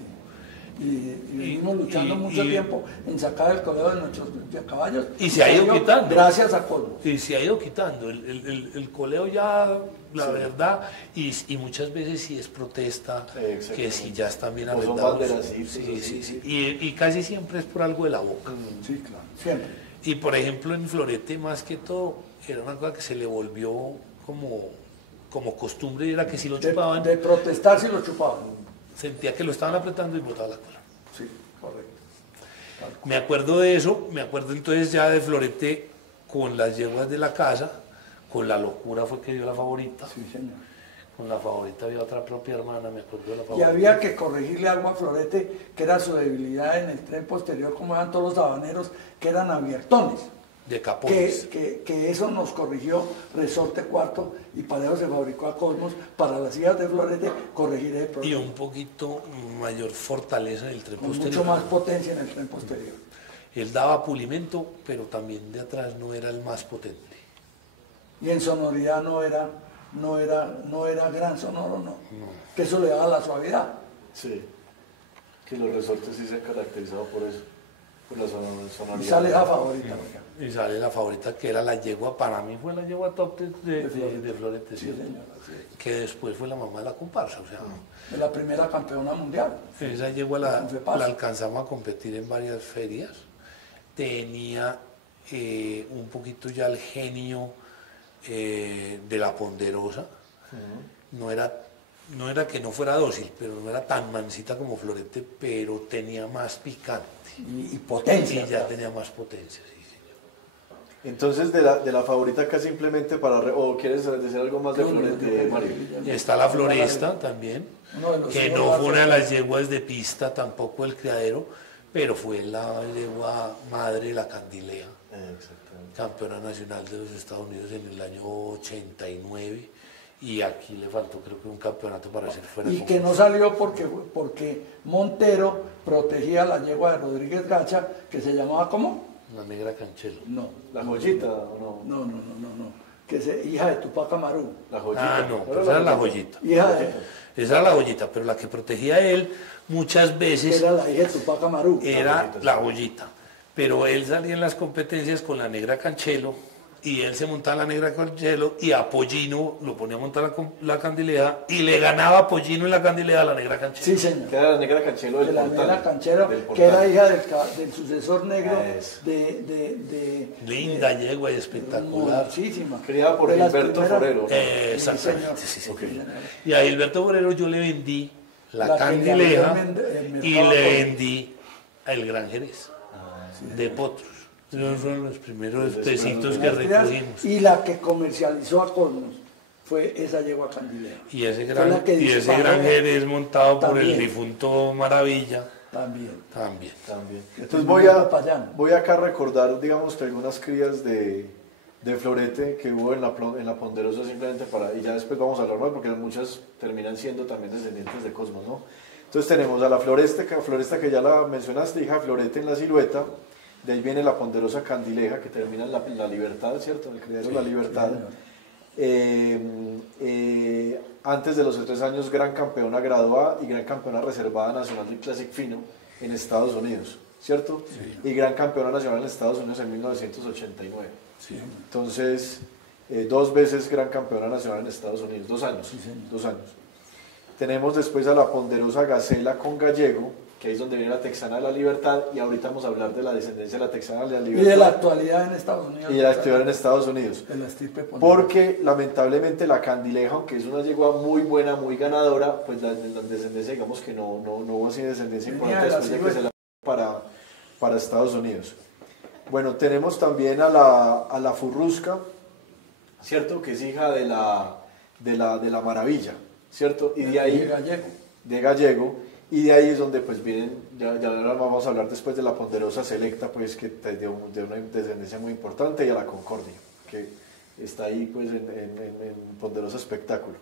Y venimos luchando mucho tiempo en sacar el coleo de nuestros caballos. Y se ha ido quitando. Gracias a Colmo. Y se ha ido quitando. El coleo ya, la verdad, y muchas veces sí es protesta, que si ya están bien pues arrendados. Sí. Y casi siempre es por algo de la boca. Sí, claro, siempre. Y por ejemplo en Florete más que todo, era una cosa que se le volvió como costumbre, y era que si lo chupaban, De protestar si lo chupaban. sentía que lo estaban apretando y botaba la cola. Sí, correcto. Me acuerdo de eso, me acuerdo entonces ya de Florete con las yeguas de la casa, con la locura fue que dio la favorita. Sí, señor. Con la favorita había otra propia hermana, me acuerdo de la Y favorita. había que corregirle algo a Florete, que era su debilidad en el tren posterior, como eran todos los habaneros, que eran abiertones. De capones. Que eso nos corrigió Resorte Cuarto, y para eso se fabricó a Cosmos, para las hijas de Florete, corregir el Y problema. un poquito mayor fortaleza en el tren Con posterior. mucho más potencia en el tren posterior. Él daba pulimento, pero también de atrás no era el más potente. Y en sonoridad no era gran sonoro, no. Que eso le daba la suavidad. Sí, que los resortes sí se han caracterizado por eso, por la sonoridad. Y sale la favorita. oiga. Y sale la favorita, que era la yegua, para mí fue la yegua top de Florete, Sí, ¿cierto? señor. así es. Que después fue la mamá de la comparsa, o sea, Es la primera campeona mundial. esa yegua Con Fepasa. la alcanzamos a competir en varias ferias, tenía un poquito ya el genio de la ponderosa, no era que no fuera dócil, pero no era tan mansita como Florete, pero tenía más picante. Y potencia. Y ya tenía más potencia, sí, señor. Entonces, de la favorita acá simplemente ¿o quieres decir algo más de Florete, Mario? Y está la Floresta también, Uno de los que hijos no más fue una de las cercanos. yeguas de pista, tampoco el criadero, pero fue la yegua madre, la Candilea, Exactamente. campeona nacional de los Estados Unidos en el año 89, y aquí le faltó creo que un campeonato para ser fuera. Y que no salió porque Montero protegía la yegua de Rodríguez Gacha, que se llamaba ¿cómo? La negra Canchelo. No. ¿La joyita o no? No. Que hija de Tupac Amaru. La joyita. Ah, no, pues esa era la joyita. Hija de... Esa era la joyita, pero la que protegía a él muchas que veces era la hija de Tupac Amaru. era la joyita. Pero él salía en las competencias con la negra Canchelo, y él se montaba la negra Canchelo, y a Pollino lo ponía a montar la Candilea, y le ganaba a Pollino en la Candilea a la negra Canchelo. Sí, señor. Que era la negra Canchelo del De la portal. negra Canchero, Del que portal. era hija del sucesor negro Eso. Linda yegua y espectacular. Muchísima. Criada por De las Gilberto primeras- Forero. Exactamente, sí, sí. Ok. Y a Gilberto Borero yo le vendí la La que Candileja ganó el mercado y le por- vendí el Gran Jerez de Potros. Esos fueron los primeros tecitos que recogimos. Y la que comercializó a Cosmos fue esa yegua Candilea. Y ese Fue la gran, que y ese disparó gran Jerez montado por el también. difunto Maravilla También. también. También. Que Entonces terminó Popayán. voy acá a recordar, digamos, que algunas crías de Florete que hubo en la Ponderosa simplemente y ya después vamos a hablar más porque muchas terminan siendo también descendientes de Cosmos, ¿no? Entonces tenemos a la Floresta que ya la mencionaste, hija de Florete en la silueta, de ahí viene la Ponderosa Candileja que termina en la Libertad, ¿cierto? En el criadero La Libertad. Antes de los 3 años, gran campeona graduada y gran campeona reservada nacional del Classic Fino en Estados Unidos, ¿cierto? Y gran campeona nacional en Estados Unidos en 1989. Entonces, 2 veces gran campeona nacional en Estados Unidos, 2 años. 2 años. Tenemos después a la Ponderosa Gacela con Gallego, que ahí es donde viene la Texana de la Libertad, y ahorita vamos a hablar de la descendencia de la Texana de la Y Libertad. de la actualidad en Estados Unidos. Y de la actividad en Estados Unidos. De la estirpe Ponderosa. Porque lamentablemente la Candileja, aunque es una yegua muy buena, muy ganadora, pues la descendencia, digamos que no hubo así descendencia Venía importante de la después de que se cigüeña. la para Estados Unidos. Bueno, tenemos también a la Furrusca, ¿cierto? Que es hija de la Maravilla, ¿cierto? Y de ahí, de Gallego, y de ahí es donde pues vienen, ya ahora vamos a hablar después de la Ponderosa Selecta, pues que de una descendencia muy importante, y a la Concordia, que está ahí pues en Ponderosa Espectáculo.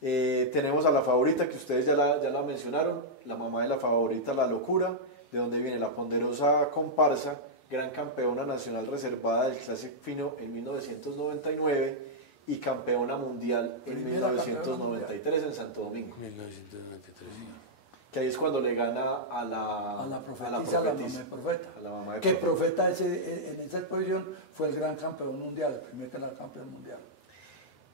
Tenemos a la Favorita, que ustedes ya la mencionaron, la mamá de la Favorita, la Locura, de donde viene la Ponderosa Comparsa, gran campeona nacional reservada del Classic Fino en 1999 y campeona mundial en Primera 1993 en Santo Domingo. 1993, sí. Que ahí es cuando le gana a la profetisa, a la mamá de Profeta. A la mamá de que Profeta en esa exposición fue el gran campeón mundial, el primer que era campeón mundial.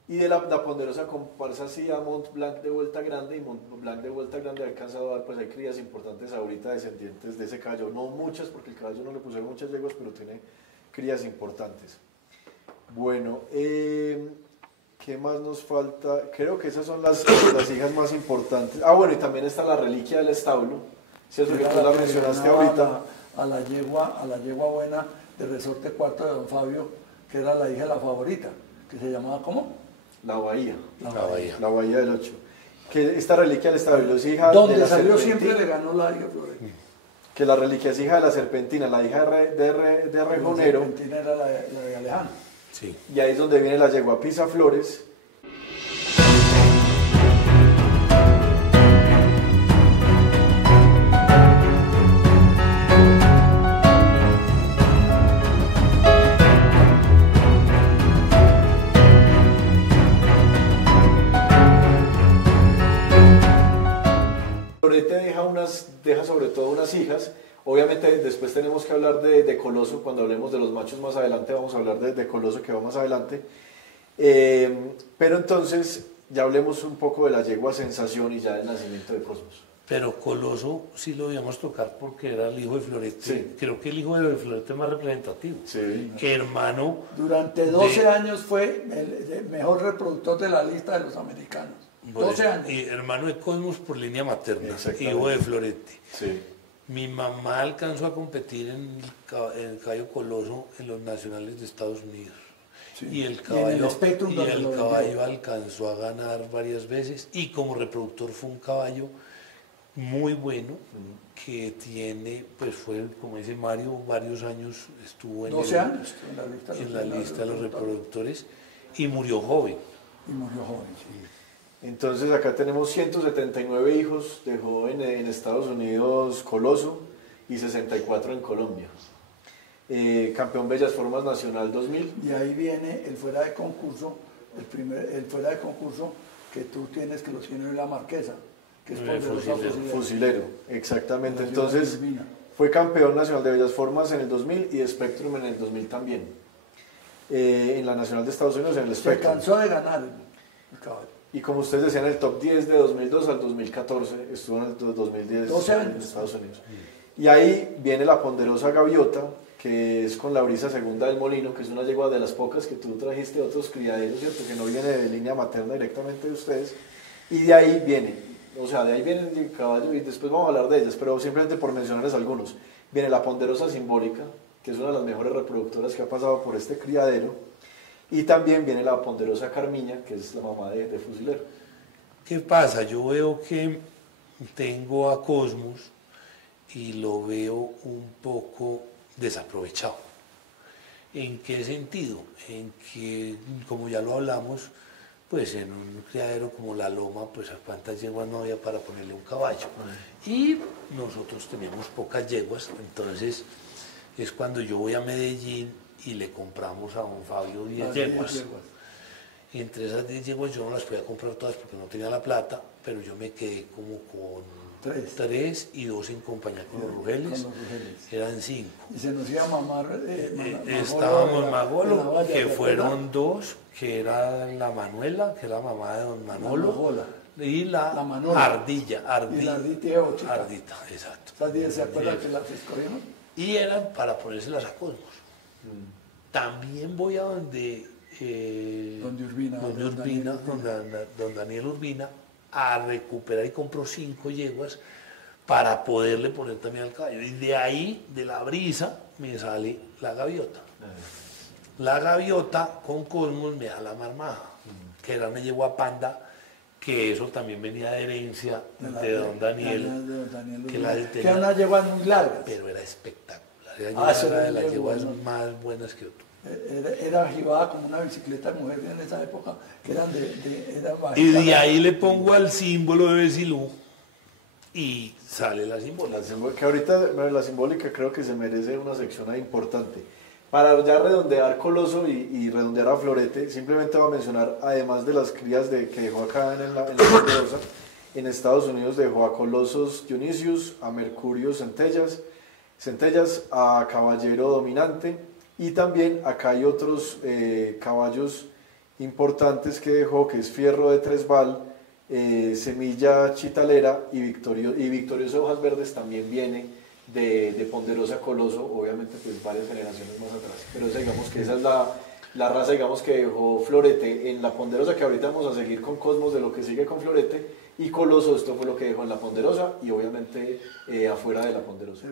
Y de la ponderosa comparsa sí a Mont Blanc de Vuelta Grande, y Mont Blanc de Vuelta Grande ha alcanzado a dar, pues hay crías importantes ahorita descendientes de ese caballo, no muchas porque el caballo no le pusieron muchas yeguas, pero tiene crías importantes. Bueno, ¿qué más nos falta? Creo que esas son las hijas más importantes. Ah, bueno, y también está la reliquia del establo, ¿cierto? Que tú la mencionaste ahorita. A la yegua buena de Resorte Cuarto de Don Fabio, que era la hija de la favorita, que se llamaba ¿cómo? La Bahía. La Bahía del Ocho. Que esta reliquia del establo es hija donde de la salió Serpentina, siempre le ganó la hija Florentina. que la reliquia es hija de la Serpentina, la hija de Rejonero. La Serpentina era la de Alejandro. Sí. Y ahí es donde viene la yegua Pisa Flores. Florete deja sobre todo unas hijas. Obviamente después tenemos que hablar de Coloso, cuando hablemos de los machos más adelante vamos a hablar de Coloso, que va más adelante. Pero entonces ya hablemos un poco de la yegua Sensación y ya del nacimiento de Cosmos. Pero Coloso sí lo debíamos tocar porque era el hijo de Florete. Sí. Creo que el hijo de Florete más representativo. Sí. Hermano. Durante 12 años fue el mejor reproductor de la lista de los americanos. 12 años. Y hermano de Cosmos por línea materna, Exactamente. hijo de Florete. Sí. Mi mamá alcanzó a competir en el caballo Coloso en los nacionales de Estados Unidos. Sí. Y el Y en caballo, el Spectrum donde lo caballo vendió. alcanzó a ganar varias veces y como reproductor fue un caballo muy bueno que tiene, pues fue, como dice Mario, varios años estuvo en, 12 años en la lista de los reproductores y murió joven. Y murió joven, sí. Entonces acá tenemos 179 hijos, dejó en Estados Unidos Coloso y 64 en Colombia. Campeón Bellas Formas Nacional 2000. Y ahí viene el fuera de concurso, el fuera de concurso que tú tienes, que lo tiene en la Marquesa, que es poderosa Fusilero, exactamente. La ciudad de Entonces Urbina. fue campeón nacional de Bellas Formas en el 2000 y de Spectrum en el 2000 también. En la Nacional de Estados Unidos en el Se Spectrum. cansó de ganar el caballo. Y como ustedes decían, el top 10 de 2002 al 2014 estuvo en el 2010 12 años. en Estados Unidos. Y ahí viene la ponderosa Gaviota, que es con la brisa segunda del molino, que es una yegua de las pocas que tú trajiste de otros criaderos, ¿cierto? Que no viene de línea materna directamente de ustedes. Y de ahí viene, o sea, de ahí viene el caballo y después vamos a hablar de ellas, pero simplemente por mencionarles algunos. Viene la ponderosa Simbólica, que es una de las mejores reproductoras que ha pasado por este criadero. Y también viene la ponderosa Carmiña, que es la mamá de Fusilero. ¿Qué pasa? Yo veo que tengo a Cosmos y lo veo un poco desaprovechado. ¿En qué sentido? En que, como ya lo hablamos, pues en un criadero como La Loma, pues a cuántas yeguas no había para ponerle un caballo. Y nosotros teníamos pocas yeguas, entonces es cuando yo voy a Medellín y le compramos a don Fabio 10 yeguas. Entre esas 10 yeguas yo no las podía comprar todas porque no tenía la plata, pero yo me quedé como con 3 y 2 en compañía con los Rugeles. Eran 5. Y se nos iba a mamar. Estábamos Magolo, que fueron 2, que era la Manuela, que era la mamá de don Manolo, y la Ardilla. Y la Ardita, Ardita, exacto. ¿Se acuerdan que las escogimos? Y eran para ponérselas a Cosmos. También voy a donde don Daniel Urbina, a recuperar y compró 5 yeguas para poderle poner también al caballo. Y de ahí, de la brisa, me sale la Gaviota. La Gaviota con Cosmos me da la Marmaja, que era una yegua panda, que eso también venía de herencia de don Daniel, que era una yegua muy larga. pero era espectacular. Era de las yeguas más buenas que otro. Era jibada como una bicicleta de mujer en esa época, que eran y de ahí le pongo al símbolo de Besilú, y sale la simbólica. Que ahorita la simbólica creo que se merece una sección ahí importante. Para ya redondear Coloso y redondear a Florete, simplemente voy a mencionar, además de las crías que dejó acá en la Ponderosa, en Estados Unidos dejó a Colosos Dionysius, a Mercurio Centellas, a Caballero Dominante, y también acá hay otros caballos importantes que dejó, que es Fierro de Tresval, Semilla Chitalera y Victorioso de Hojas Verdes también viene de Ponderosa Coloso, obviamente pues varias generaciones más atrás, pero digamos que esa es la raza, digamos, que dejó Florete en la Ponderosa, que ahorita vamos a seguir con Cosmos de lo que sigue con Florete, y Coloso, esto fue lo que dejó en la Ponderosa y obviamente afuera de la Ponderosa.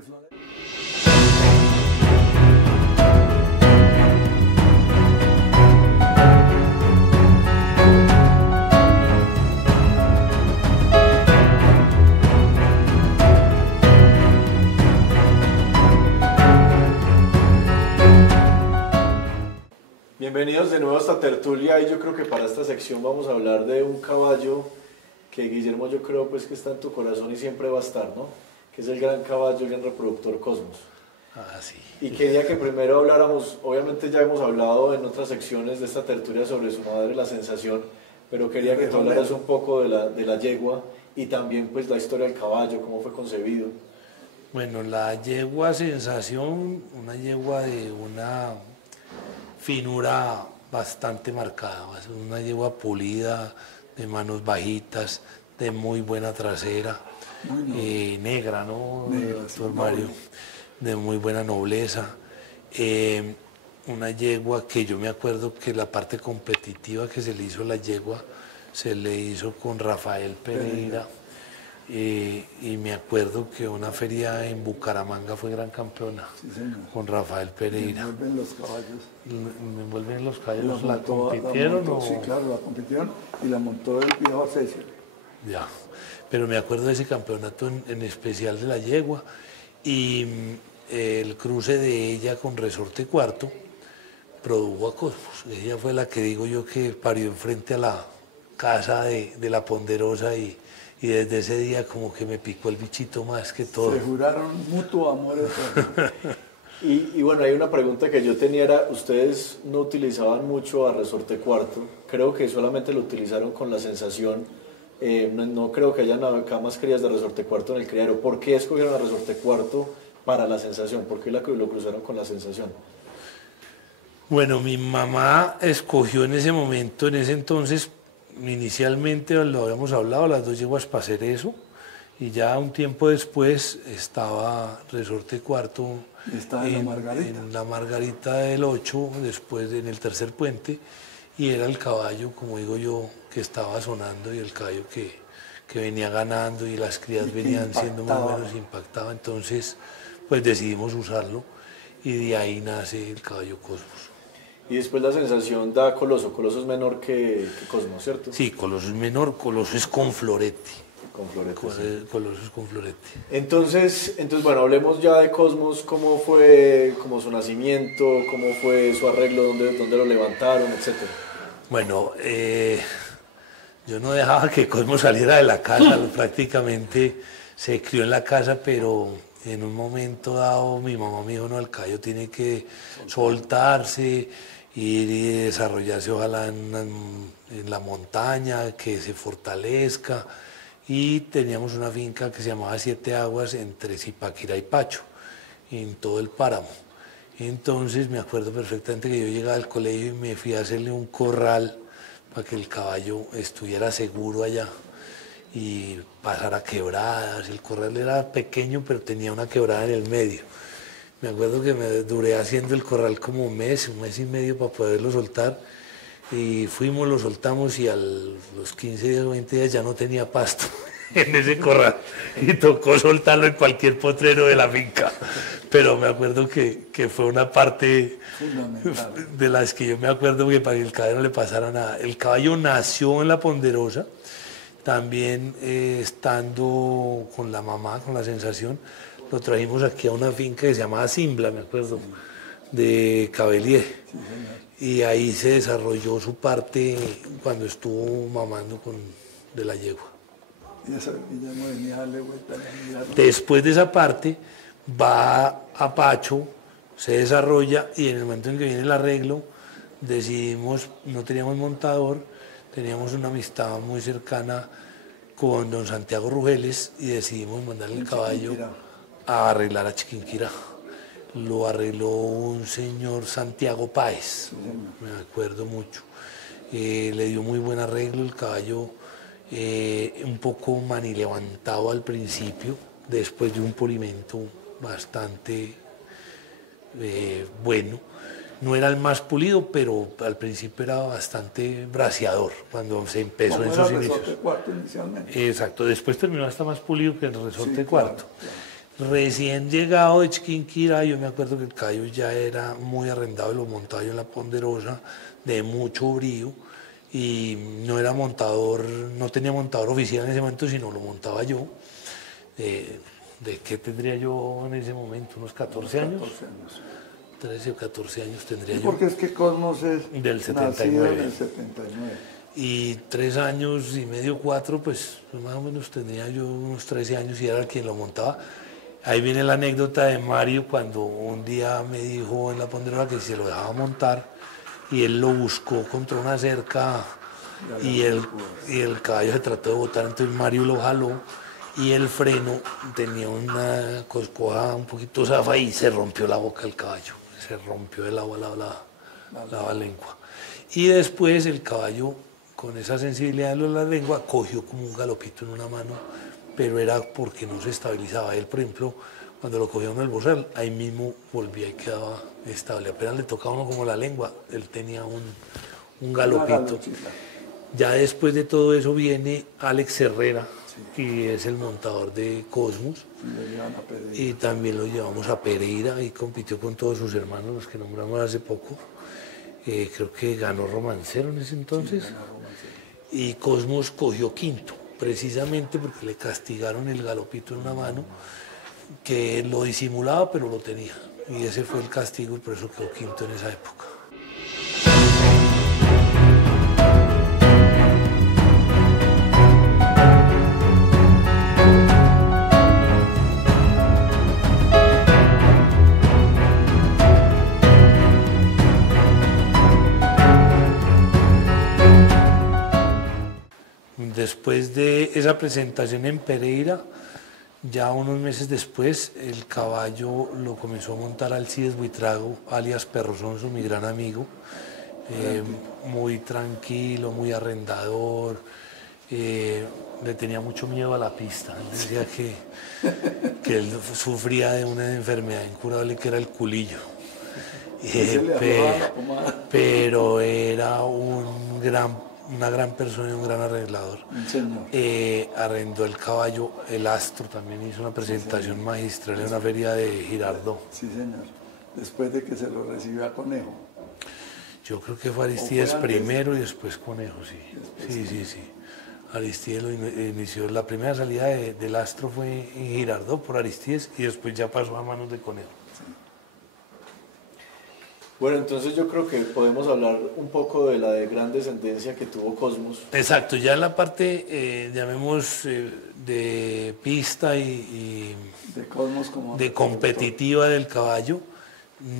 Bienvenidos de nuevo a esta tertulia, y yo creo que para esta sección vamos a hablar de un caballo que, Guillermo, yo creo pues que está en tu corazón y siempre va a estar, ¿no? Que es el gran caballo, el gran reproductor Cosmos. Ah, sí. Y quería que primero habláramos, obviamente ya hemos hablado en otras secciones de esta tertulia sobre su madre, La Sensación, pero quería que tú hablaras un poco de la yegua y también pues la historia del caballo, cómo fue concebido. Bueno, la yegua Sensación, una yegua de una finura bastante marcada, una yegua pulida, de manos bajitas, de muy buena trasera, negra, ¿no? Doctor Mario, de muy buena nobleza. Una yegua que yo me acuerdo que la parte competitiva que se le hizo a la yegua se le hizo con Rafael Pereira. Y me acuerdo que una feria en Bucaramanga fue gran campeona, sí, con Rafael Pereira. Me envuelven los caballos. Me envuelven los caballos. ¿La compitieron? Sí, claro, la compitieron y la montó el viejo Cecil. Ya, pero me acuerdo de ese campeonato en especial de la yegua, y el cruce de ella con Resorte Cuarto produjo a Cosmos. Ella fue la que digo yo que parió enfrente a la casa de la Ponderosa, y desde ese día como que me picó el bichito más que todo. Se juraron mutuo amor eterno. Y bueno, hay una pregunta que yo tenía, era, ustedes no utilizaban mucho a Resorte Cuarto, creo que solamente lo utilizaron con La Sensación, no creo que hayan acá más crías de Resorte Cuarto en el criadero. ¿Por qué escogieron a Resorte Cuarto para La Sensación? ¿Por qué lo cruzaron con La Sensación? Bueno, mi mamá escogió en ese momento, en ese entonces, inicialmente lo habíamos hablado, las dos yeguas para hacer eso, y ya un tiempo después estaba Resorte Cuarto en la Margarita del 8, después en el tercer puente, y era el caballo, como digo yo, que estaba sonando, y el caballo que venía ganando, y las crías venían siendo muy buenos, impactaba. Entonces pues decidimos usarlo, y de ahí nace el caballo Cosmos. Y después La Sensación da Coloso. Coloso es menor que Cosmos, ¿cierto? Sí, Coloso es menor, Coloso es con Florete. Con Florete, sí. Coloso es con Florete. Entonces, bueno, hablemos ya de Cosmos, cómo fue como su nacimiento, cómo fue su arreglo, dónde lo levantaron, etcétera. Bueno, yo no dejaba que Cosmos saliera de la casa, prácticamente se crió en la casa, pero en un momento dado mi mamá me dijo, no, el caballo tiene que soltarse, ir y desarrollarse ojalá en la montaña, que se fortalezca, y teníamos una finca que se llamaba Siete Aguas entre Zipaquirá y Pacho, en todo el páramo. Entonces me acuerdo perfectamente que yo llegaba al colegio y me fui a hacerle un corral para que el caballo estuviera seguro allá y pasara quebradas. El corral era pequeño, pero tenía una quebrada en el medio. Me acuerdo que me duré haciendo el corral como un mes y medio para poderlo soltar, y fuimos, lo soltamos, y a los 15 días o 20 días ya no tenía pasto en ese corral, y tocó soltarlo en cualquier potrero de la finca. Pero me acuerdo que fue una parte de las que yo me acuerdo que para que el caballo no le pasara nada. El caballo nació en la Ponderosa, también estando con la mamá, con La Sensación, lo trajimos aquí a una finca que se llamaba Simbla, me acuerdo, de Cabelier. Y ahí se desarrolló su parte cuando estuvo mamando de la yegua. Y eso, Guillermo venía a darle vuelta a la mirada. Después de esa parte, va a Pacho, se desarrolla y en el momento en que viene el arreglo, decidimos, no teníamos montador, teníamos una amistad muy cercana con don Santiago Rugeles y decidimos mandarle el caballo a arreglar a Chiquinquirá. Lo arregló un señor Santiago Páez, me acuerdo mucho. Le dio muy buen arreglo, el caballo un poco manilevantado al principio, después de un pulimento bastante bueno. No era el más pulido, pero al principio era bastante braceador cuando se empezó en sus inicios. Resorte cuarto inicialmente. Exacto, después terminó hasta más pulido que el resorte cuarto. Claro. Recién llegado de Chiquinquirá, yo me acuerdo que el caballo ya era muy arrendado y lo montaba yo en la Ponderosa, de mucho brío, y no era montador, no tenía montador oficial en ese momento, sino lo montaba yo. ¿De qué tendría yo en ese momento? ¿Unos 14 años? 14 años. 13 o 14 años tendría yo. Porque es que Cosmos es Del 79. Del 79. Y 3 años y medio, 4, pues más o menos tendría yo unos 13 años y era quien lo montaba. Ahí viene la anécdota de Mario cuando un día me dijo en la Ponderosa que se lo dejaba montar y él lo buscó contra una cerca y el caballo se trató de botar, entonces Mario lo jaló y el freno tenía una coscoja un poquito zafa y se rompió la boca del caballo, se rompió el agua la lengua. Y después el caballo, con esa sensibilidad de la lengua, cogió como un galopito en una mano, pero era porque no se estabilizaba. Él, por ejemplo, cuando lo cogía uno del bozal, ahí mismo volvía y quedaba estable. Apenas le tocaba a uno como la lengua, él tenía un galopito. Ya después de todo eso viene Alex Herrera, y es el montador de Cosmos. Y también lo llevamos a Pereira y compitió con todos sus hermanos, los que nombramos hace poco. Creo que ganó Romancero en ese entonces. Sí, ganó Romancero. Y Cosmos cogió quinto, precisamente porque le castigaron el galopito en una mano, que lo disimulaba pero lo tenía. Y ese fue el castigo y por eso quedó quinto en esa época. Después de esa presentación en Pereira, ya unos meses después, el caballo lo comenzó a montar Alcides Buitrago, alias Perro Sonso, mi gran amigo, muy tranquilo, muy arrendador, le tenía mucho miedo a la pista. Él decía que él sufría de una enfermedad incurable que era el culillo. Pero era una gran persona y un gran arreglador. Arrendó el caballo, el Astro también hizo una presentación magistral en una feria de Girardot. Sí, señor. Después de que se lo recibió a Conejo. Yo creo que fue Aristides primero y después Conejo, sí. Sí. Aristides lo inició. La primera salida del Astro fue en Girardot por Aristides y después ya pasó a manos de Conejo. Bueno, entonces yo creo que podemos hablar un poco de la gran descendencia que tuvo Cosmos. Exacto, ya en la parte, llamemos, de pista y de Cosmos como de competitiva del caballo,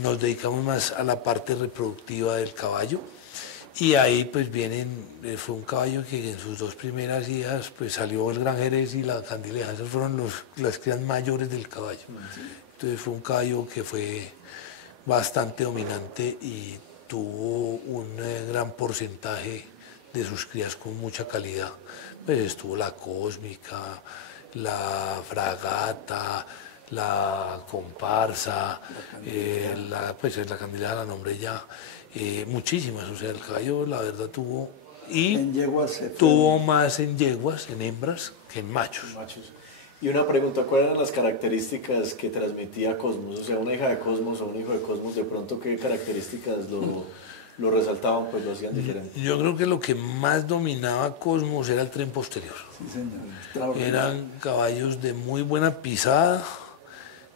nos dedicamos más a la parte reproductiva del caballo. Y ahí pues fue un caballo que en sus 2 primeras idas pues salió el Gran Jerez y la Candileja, esas fueron las crías mayores del caballo. Entonces fue un caballo que fue bastante dominante y tuvo un gran porcentaje de sus crías con mucha calidad. Pues estuvo la Cósmica, la Fragata, la Comparsa, la Candileja la nombré ya, muchísimas. O sea, el caballo la verdad tuvo más en yeguas, en hembras, que en machos. Y una pregunta, ¿cuáles eran las características que transmitía Cosmos? O sea, una hija de Cosmos o un hijo de Cosmos, de pronto, ¿qué características lo resaltaban, pues lo hacían diferente? Yo creo que lo que más dominaba Cosmos era el tren posterior. Sí, señor. Eran caballos de muy buena pisada,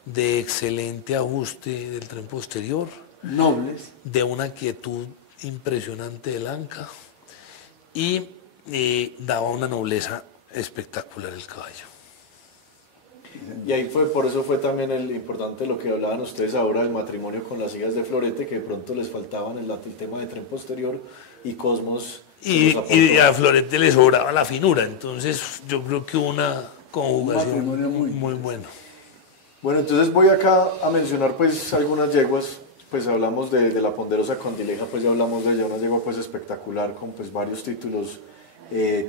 de excelente ajuste del tren posterior. Nobles. De una quietud impresionante del anca y daba una nobleza espectacular el caballo. Y ahí fue, por eso fue también el importante lo que hablaban ustedes ahora del matrimonio con las hijas de Florete, que de pronto les faltaban el tema de tren posterior y Cosmos. Y a Florete le sobraba la finura, entonces yo creo que una conjugación muy buena. Bueno, entonces voy acá a mencionar pues algunas yeguas. Pues hablamos de la Ponderosa Condileja, pues ya hablamos de ella, una yegua pues espectacular con pues varios títulos,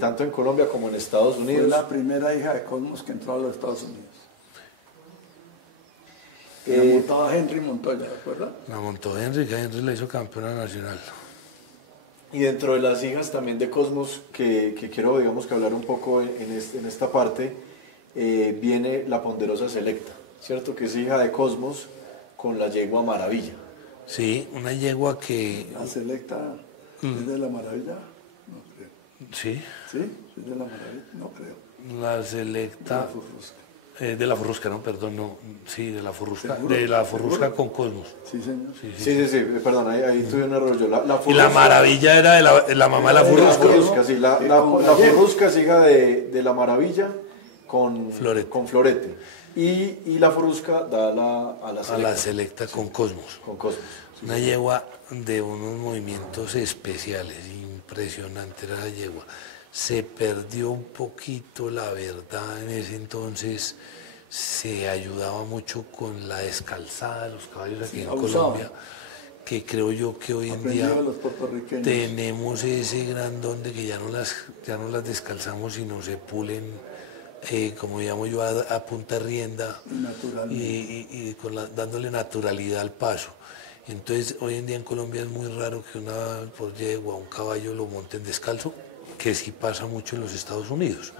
tanto en Colombia como en Estados Unidos. Fue la primera hija de Cosmos que entró a los Estados Unidos. La montaba Henry Montoya, ¿de acuerdo? La montó Henry, que Henry la hizo campeona nacional. Y dentro de las hijas también de Cosmos, que quiero digamos que hablar un poco en esta parte, viene la Ponderosa Selecta, ¿cierto? Que es hija de Cosmos con la yegua Maravilla. Sí, una yegua que... La Selecta es de la Maravilla, no creo. Sí. ¿Sí? ¿Es de la Maravilla? No creo. La Selecta... de la Furrusca, no, perdón, no. Sí, de la Furrusca. ¿Seguro? De la Furrusca ¿Seguro? con Cosmos. Sí, señor. Sí, perdón, ahí tuve un error yo. Y la Maravilla era de la mamá de la Furrusca. La Furrusca, sí, la Furrusca es hija de la Maravilla con Florete. Y la Furrusca da a la Selecta. A la Selecta con Cosmos. Con Cosmos. Una yegua de unos movimientos especiales, impresionante era la yegua. Se perdió un poquito, la verdad, en ese entonces se ayudaba mucho con la descalzada de los caballos aquí en Colombia, que creo yo que hoy en día tenemos ese gran don de que ya no las descalzamos, sino se pulen, como llamo yo, a punta rienda y dándole naturalidad al paso. Entonces hoy en día en Colombia es muy raro que una por yegua, un caballo lo monten descalzo, que sí pasa mucho en los Estados Unidos.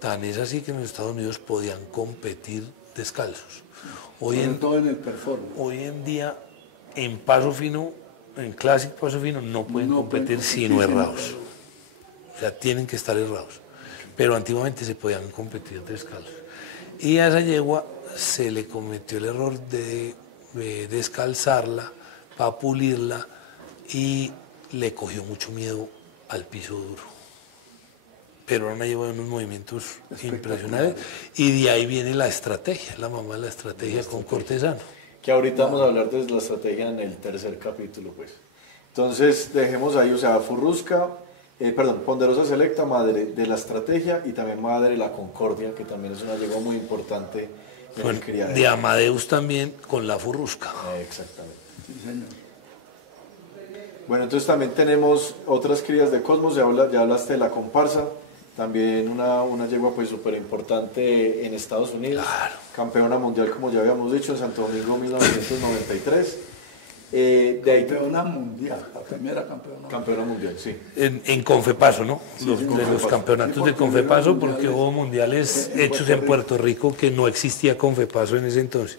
Tan es así que en los Estados Unidos podían competir descalzos. Todo en el performance. Hoy en día en paso fino, en Classic paso fino, no pueden competir sino errados. O sea, tienen que estar errados. Pero antiguamente se podían competir descalzos. Y a esa yegua se le cometió el error de descalzarla para pulirla y le cogió mucho miedo al piso duro. Pero era una yegua de unos movimientos impresionantes y de ahí viene la estrategia, la mamá de la estrategia con Cortesano. Que ahorita vamos a hablar de la estrategia en el tercer capítulo, pues. Entonces, dejemos ahí, o sea, Furrusca, Ponderosa Selecta, madre de la estrategia y también madre de la Concordia, que también es una yegua muy importante en el criadero. De Amadeus también con la Furrusca. Exactamente. Sí, señor. Bueno, entonces también tenemos otras crías de Cosmos, ya hablaste de la comparsa, también una yegua pues súper importante en Estados Unidos, claro. Campeona mundial como ya habíamos dicho en Santo Domingo 1993. Campeona mundial, la primera campeona mundial, sí. En Confepaso, ¿no? Los campeonatos de Confepaso, porque hubo mundiales hechos en Puerto Rico que no existía Confepaso en ese entonces.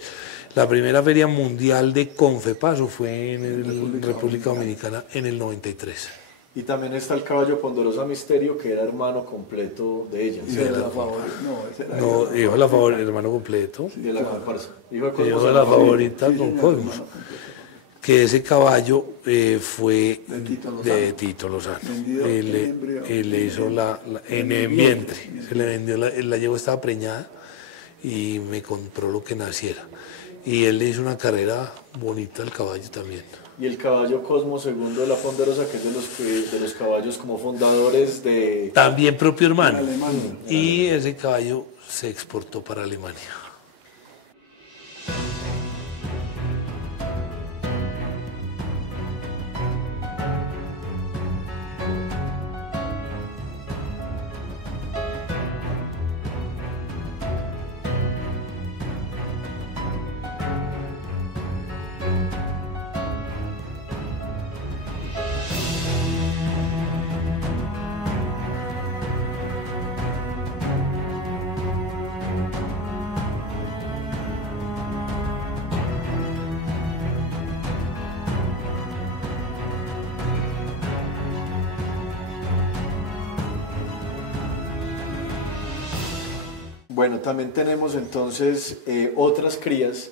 La primera feria mundial de Confepaso fue en República Dominicana en el 93. Y también está el caballo Ponderosa Misterio, que era hermano completo de ella. ¿Sí? Era la favorita. No, hijo de la favorita, hermano completo. Sí, de la comparsa. Hijo de la favorita con Cosmos. Que ese caballo fue de Tito Lozano. Él le hizo en el vientre. Se le vendió, la yegua estaba preñada y me compró lo que naciera. Y él le hizo una carrera bonita al caballo también. Y el caballo Cosmo segundo de la Ponderosa, que es de los caballos como fundadores de... También propio hermano. Y ese caballo se exportó para Alemania. Bueno, también tenemos entonces otras crías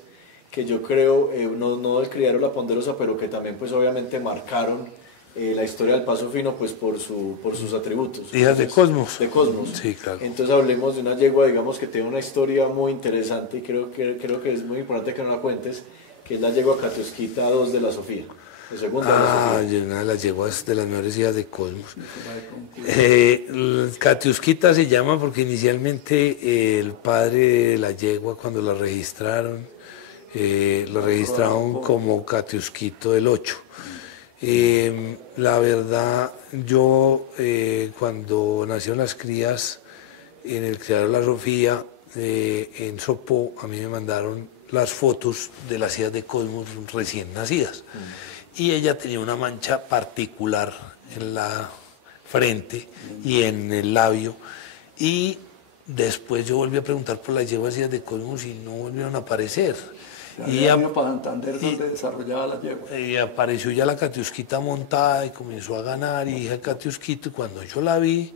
que yo creo, no del criadero La Ponderosa, pero que también pues obviamente marcaron la historia del paso fino pues por sus atributos. Hijas de Cosmos. De Cosmos. Sí, claro. Entonces hablemos de una yegua, digamos, que tiene una historia muy interesante y creo que es muy importante que no la cuentes, que es la yegua Katiuskita 2 de la Sofía. La segunda de la Sofía. Una de las yeguas de las mejores hijas de Cosmos. Katiuskita se llama porque inicialmente el padre de la yegua, cuando la registraron como Katiuskito del 8. La verdad, yo cuando nacieron las crías en el criadero La Sofía, en Sopó, a mí me mandaron las fotos de las hijas de Cosmos recién nacidas. Y ella tenía una mancha particular en la frente y en el labio. Y después yo volví a preguntar por las yeguas hijas de Cosmos y no volvieron a aparecer. Y para Santander donde desarrollaba la yegua. Y apareció ya la Katiuskita montada y comenzó a ganar, y hija de Katiuskita, y cuando yo la vi,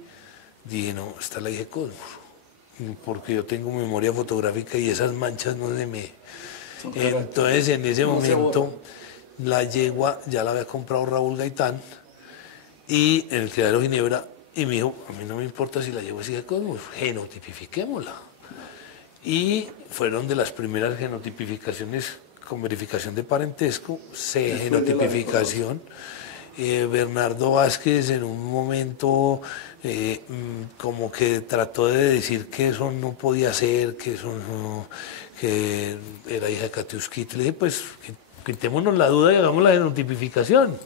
dije, no, esta es la hija de Cosmos, porque yo tengo memoria fotográfica y esas manchas no se me... Entonces en ese momento la yegua ya la había comprado Raúl Gaitán y en el criadero Ginebra, y me dijo, a mí no me importa si la yegua es hija de Cosmos, genotipifiquémosla. Y fueron de las primeras genotipificaciones con verificación de parentesco, genotipificación. Bernardo Vázquez en un momento como que trató de decir que eso no podía ser, que eso no, que era hija de Katiuskita. Le dije, pues quitémonos la duda y hagamos la genotipificación.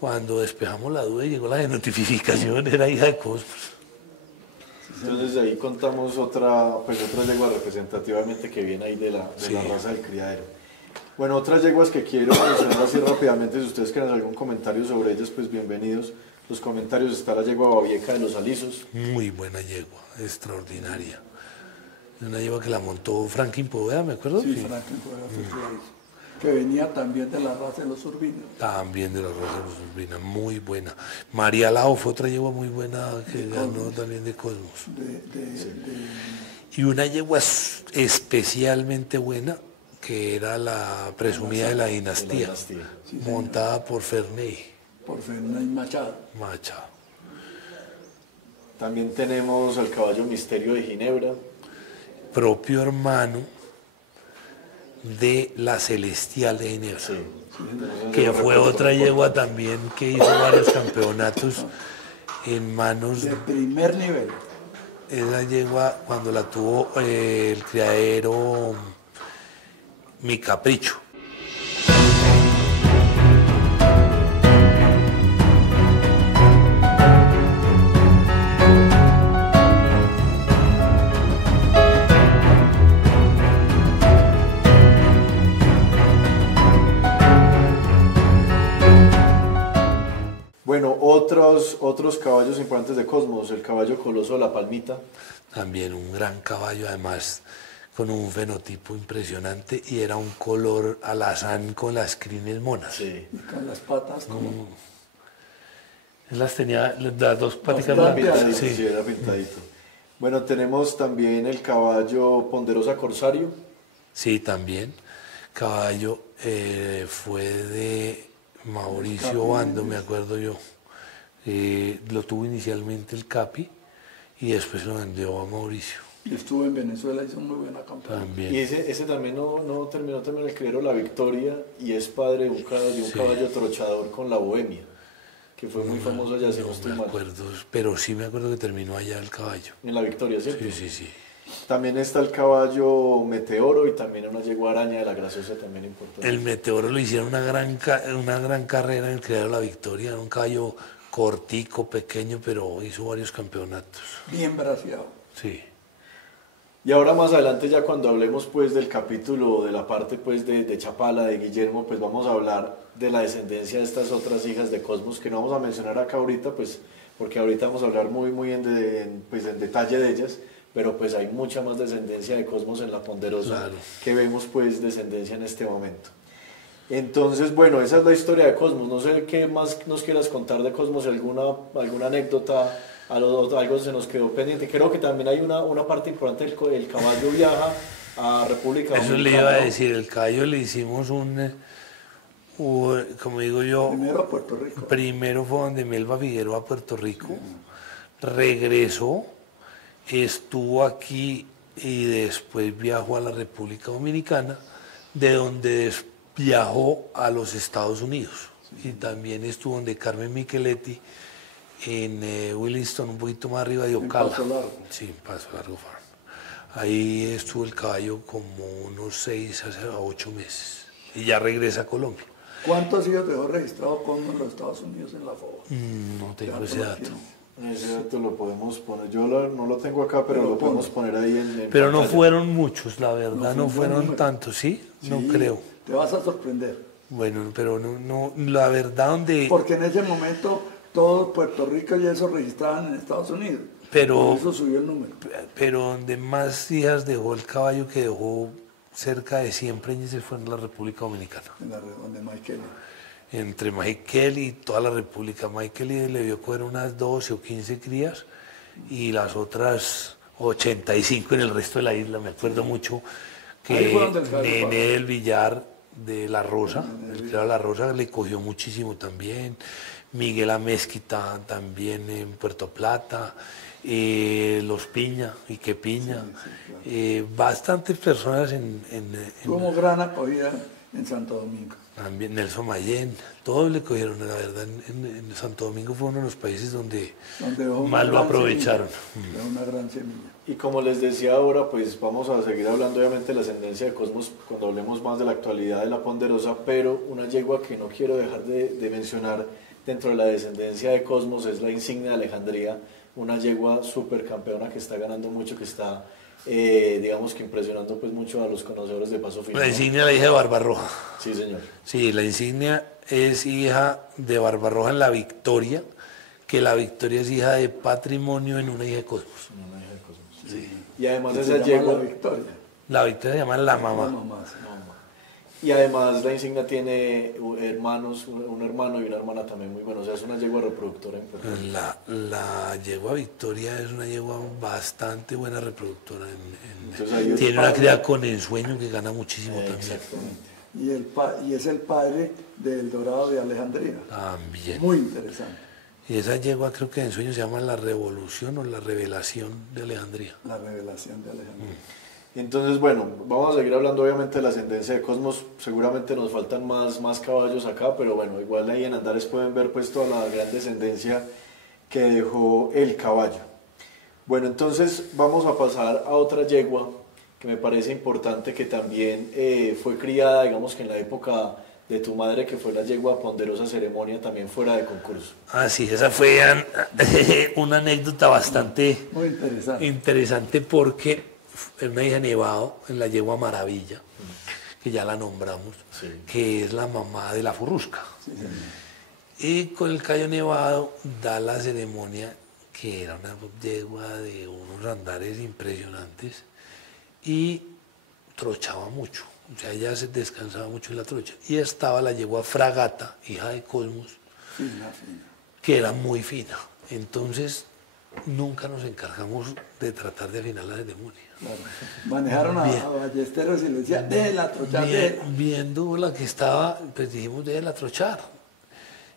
Cuando despejamos la duda y llegó la genotipificación, era hija de Cosmos. Entonces ahí contamos otra yegua representativamente que viene ahí de la raza del criadero. Bueno, otras yeguas que quiero mencionar así rápidamente, si ustedes quieren algún comentario sobre ellas, pues bienvenidos. Los comentarios, está la yegua Babieca de los Alisos. Muy buena yegua, extraordinaria. Una yegua que la montó Franklin Poveda, ¿me acuerdo? Sí, Franklin Poveda, que venía también de la raza de los Urbinos. También de la raza de los Urbinos, muy buena. María Lao fue otra yegua muy buena que ganó también de Cosmos. Y una yegua especialmente buena, que era la presumida de la dinastía, Sí, montada por Ferney. Por Ferney Machado. También tenemos al caballo Misterio de Ginebra. Propio hermano de la Celestial de Ginebra, que fue otra yegua también que hizo varios campeonatos en manos de primer nivel. Esa yegua, cuando la tuvo el criadero Mi Capricho. Bueno, otros caballos importantes de Cosmos, el caballo Coloso de la Palmita. También un gran caballo, además con un fenotipo impresionante, y era un color alazán con las crines monas. Sí. Y con las patas como... Las tenía las dos paticas blancas. Sí, era pintadito. Bueno, tenemos también el caballo Ponderosa Corsario. Sí, también. Caballo fue de Mauricio Bando, me acuerdo yo. Lo tuvo inicialmente el Capi y después lo vendió a Mauricio. Y estuvo en Venezuela, hizo muy buena campaña. También. Y ese también no terminó también el criadero La Victoria, y es padre de un caballo trochador con la Bohemia, que fue muy famoso allá, si no estoy mal. Acuerdo, pero sí me acuerdo que terminó allá el caballo. En La Victoria, ¿cierto? Sí. También está el caballo Meteoro y también una yegua araña de la Graciosa, también importante. El Meteoro lo hicieron una gran carrera en el criadero La Victoria, era un caballo cortico, pequeño, pero hizo varios campeonatos. Bien braceado. Sí. Y ahora más adelante, ya cuando hablemos pues del capítulo de la parte pues de Chapala, de Guillermo, pues vamos a hablar de la descendencia de estas otras hijas de Cosmos, que no vamos a mencionar acá ahorita, pues porque ahorita vamos a hablar muy en detalle de ellas, pero pues hay mucha más descendencia de Cosmos en la Ponderosa, claro, que vemos pues descendencia en este momento. Entonces, bueno, esa es la historia de Cosmos. No sé qué más nos quieras contar de Cosmos, alguna anécdota, algo se nos quedó pendiente. Creo que también hay una parte importante, el caballo viaja a República Dominicana. Eso le iba a decir, el caballo le hicimos como digo yo, Primero a Puerto Rico. primero fue donde Melba Figueroa a Puerto Rico, regresó, estuvo aquí y después viajó a la República Dominicana, de donde viajó a los Estados Unidos. Y también estuvo donde Carmen Micheletti, en Williston, un poquito más arriba de Ocala. Paso Largo. Sí, Paso Largo Farm. Ahí estuvo el caballo como unos 6 a 8 meses. Y ya regresa a Colombia. ¿Cuántos hijos dejó registrado con los Estados Unidos en la FOA? No tengo ese dato. Ese dato lo podemos poner, yo no lo tengo acá, pero lo podemos poner ahí en Pero no pantalla. fueron muchos, la verdad, no fueron número. tantos, ¿sí? No Sí, creo. Te vas a sorprender. Bueno, pero no, la verdad donde... Porque en ese momento todo Puerto Rico y eso registraban en Estados Unidos. Pero- Por eso subió el número. Pero donde más hijas dejó el caballo, que dejó cerca de 100 preñeces, fue en la República Dominicana. En la región de Michael. Entre Michael y toda la República. Michael le vio coger unas 12 o 15 crías y las otras 85 en el resto de la isla. Me acuerdo mucho Ahí que fue donde el caballo Nene del Villar de La Rosa, el criado de La Rosa, le cogió muchísimo también. Miguel Amezquita también en Puerto Plata. Los Piña, Ike Piña. Bastantes personas en Tuvo gran acogida en Santo Domingo. también Nelson Mayén, todos le cogieron, la verdad, en Santo Domingo fue uno de los países donde Dejó una más lo gran aprovecharon. semilla, dejó una gran semilla. Y como les decía ahora, pues vamos a seguir hablando obviamente de la ascendencia de Cosmos cuando hablemos más de la actualidad de la Ponderosa, pero una yegua que no quiero dejar de mencionar dentro de la descendencia de Cosmos es la insignia de Alejandría, una yegua súper campeona que está ganando mucho, que está, digamos que impresionando pues mucho a los conocedores de Paso Firme. La insignia la hija de Barbarroja. Sí, señor. Sí, la insignia es hija de Barbarroja en La Victoria, que La Victoria es hija de Patrimonio en una hija de Cosmos. Una hija de Cosmos. Sí. Y además Se esa llama yegua... La Victoria. La Victoria se llama La Mamá. La mamá, sí. Y además la insignia tiene hermanos, un hermano y una hermana también muy buenos. O sea, es una yegua reproductora importante. La yegua Victoria es una yegua bastante buena reproductora. Entonces, ahí es Tiene una padre. cría con ensueño que gana muchísimo también. Exactamente. Y es el padre del Dorado de Alejandría. También. Muy interesante. Y esa yegua creo que en sueño se llama La Revolución o La Revelación de Alejandría. La revelación de Alejandría. Entonces, bueno, vamos a seguir hablando obviamente de la ascendencia de Cosmos. Seguramente nos faltan más caballos acá, pero bueno, igual ahí en Andares pueden ver pues toda la gran descendencia que dejó el caballo. Bueno, entonces vamos a pasar a otra yegua que me parece importante, que también fue criada, digamos que en la época de tu madre, que fue la yegua Ponderosa Ceremonia, también fuera de concurso. Ah, sí, esa fue una anécdota bastante Muy interesante. interesante porque es una hija Nevado en la yegua Maravilla, que ya la nombramos, Sí. que es la mamá de la Furrusca. Y con el Cayo Nevado da la ceremonia, que era una yegua de unos andares impresionantes y trochaba mucho. O sea, ella se descansaba mucho en la trocha. Y estaba la yegua Fragata, hija de Cosmos, Fina. que era muy fina. Entonces, nunca nos encargamos de tratar de afinar la ceremonia. Claro. Manejaron a Ballesteros y le decían, déjela trochar, déjela. Viendo la que estaba, pues dijimos, déjela trochar.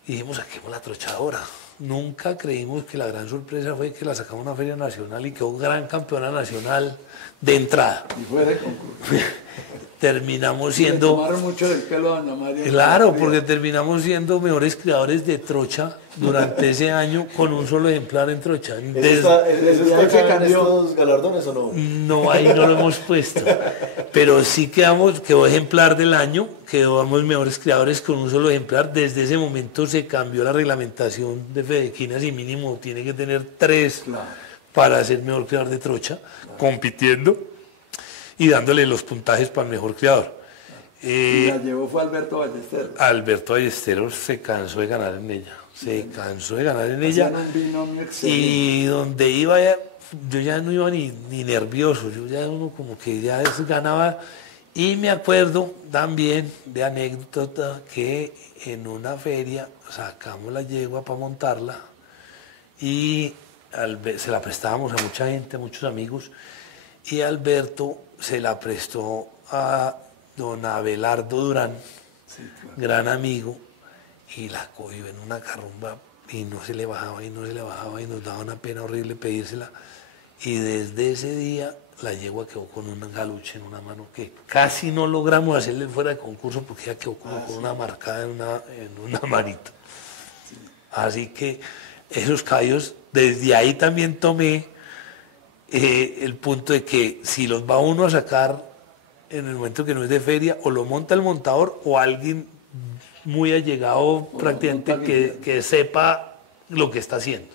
Y dijimos, saquemos la trochadora. Nunca creímos que la gran sorpresa fue que la sacamos a una feria nacional y quedó gran campeona nacional de entrada. Y fue de concurso. Terminamos Le siendo... tomaron mucho del pelo a doña María. Claro, porque terminamos siendo mejores criadores de trocha durante ese año con un solo ejemplar en trocha. ¿Eso está ahí que acá en cambió. estos galardones o no? No, ahí no lo hemos puesto. Pero sí quedó ejemplar del año, quedamos mejores criadores con un solo ejemplar. Desde ese momento se cambió la reglamentación de Fedequinas y mínimo tiene que tener 3 Claro. para ser mejor criador de trocha, compitiendo y dándole los puntajes para el mejor criador. Y la llevó fue Alberto Ballesteros. Alberto Ballesteros se cansó de ganar en ella. Se cansó de ganar en ella. Hacían un binomio excelente. Y donde iba, yo ya no iba ni nervioso, yo ya uno como que ya ganaba. Y me acuerdo también de anécdota que en una feria sacamos la yegua para montarla y se la prestábamos a mucha gente, a muchos amigos, y Alberto se la prestó a don Abelardo Durán, Sí, claro. gran amigo, y la cogió en una carrumba y no se le bajaba y no se le bajaba y nos daba una pena horrible pedírsela. Y desde ese día la yegua quedó con un galuche en una mano que casi no logramos hacerle fuera de concurso porque ella quedó como con una marcada en una manito. Así que esos caballos, desde ahí también tomé el punto de que si los va uno a sacar en el momento que no es de feria, o lo monta el montador o alguien muy allegado prácticamente que sepa lo que está haciendo.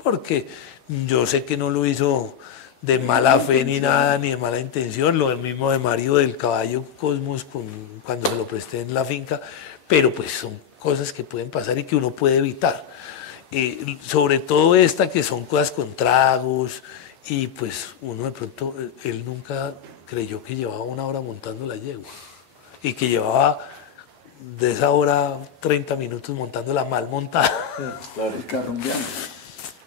Porque yo sé que no lo hizo de mala fe ni nada, ni de mala intención, lo mismo de Mario del caballo Cosmos cuando se lo presté en la finca, pero pues son cosas que pueden pasar y que uno puede evitar. Sobre todo esta que son cosas con tragos, y pues uno de pronto, él nunca creyó que llevaba 1 hora montando la yegua y que llevaba de esa hora 30 minutos montándola mal montada. Claro. Y carrumbeando.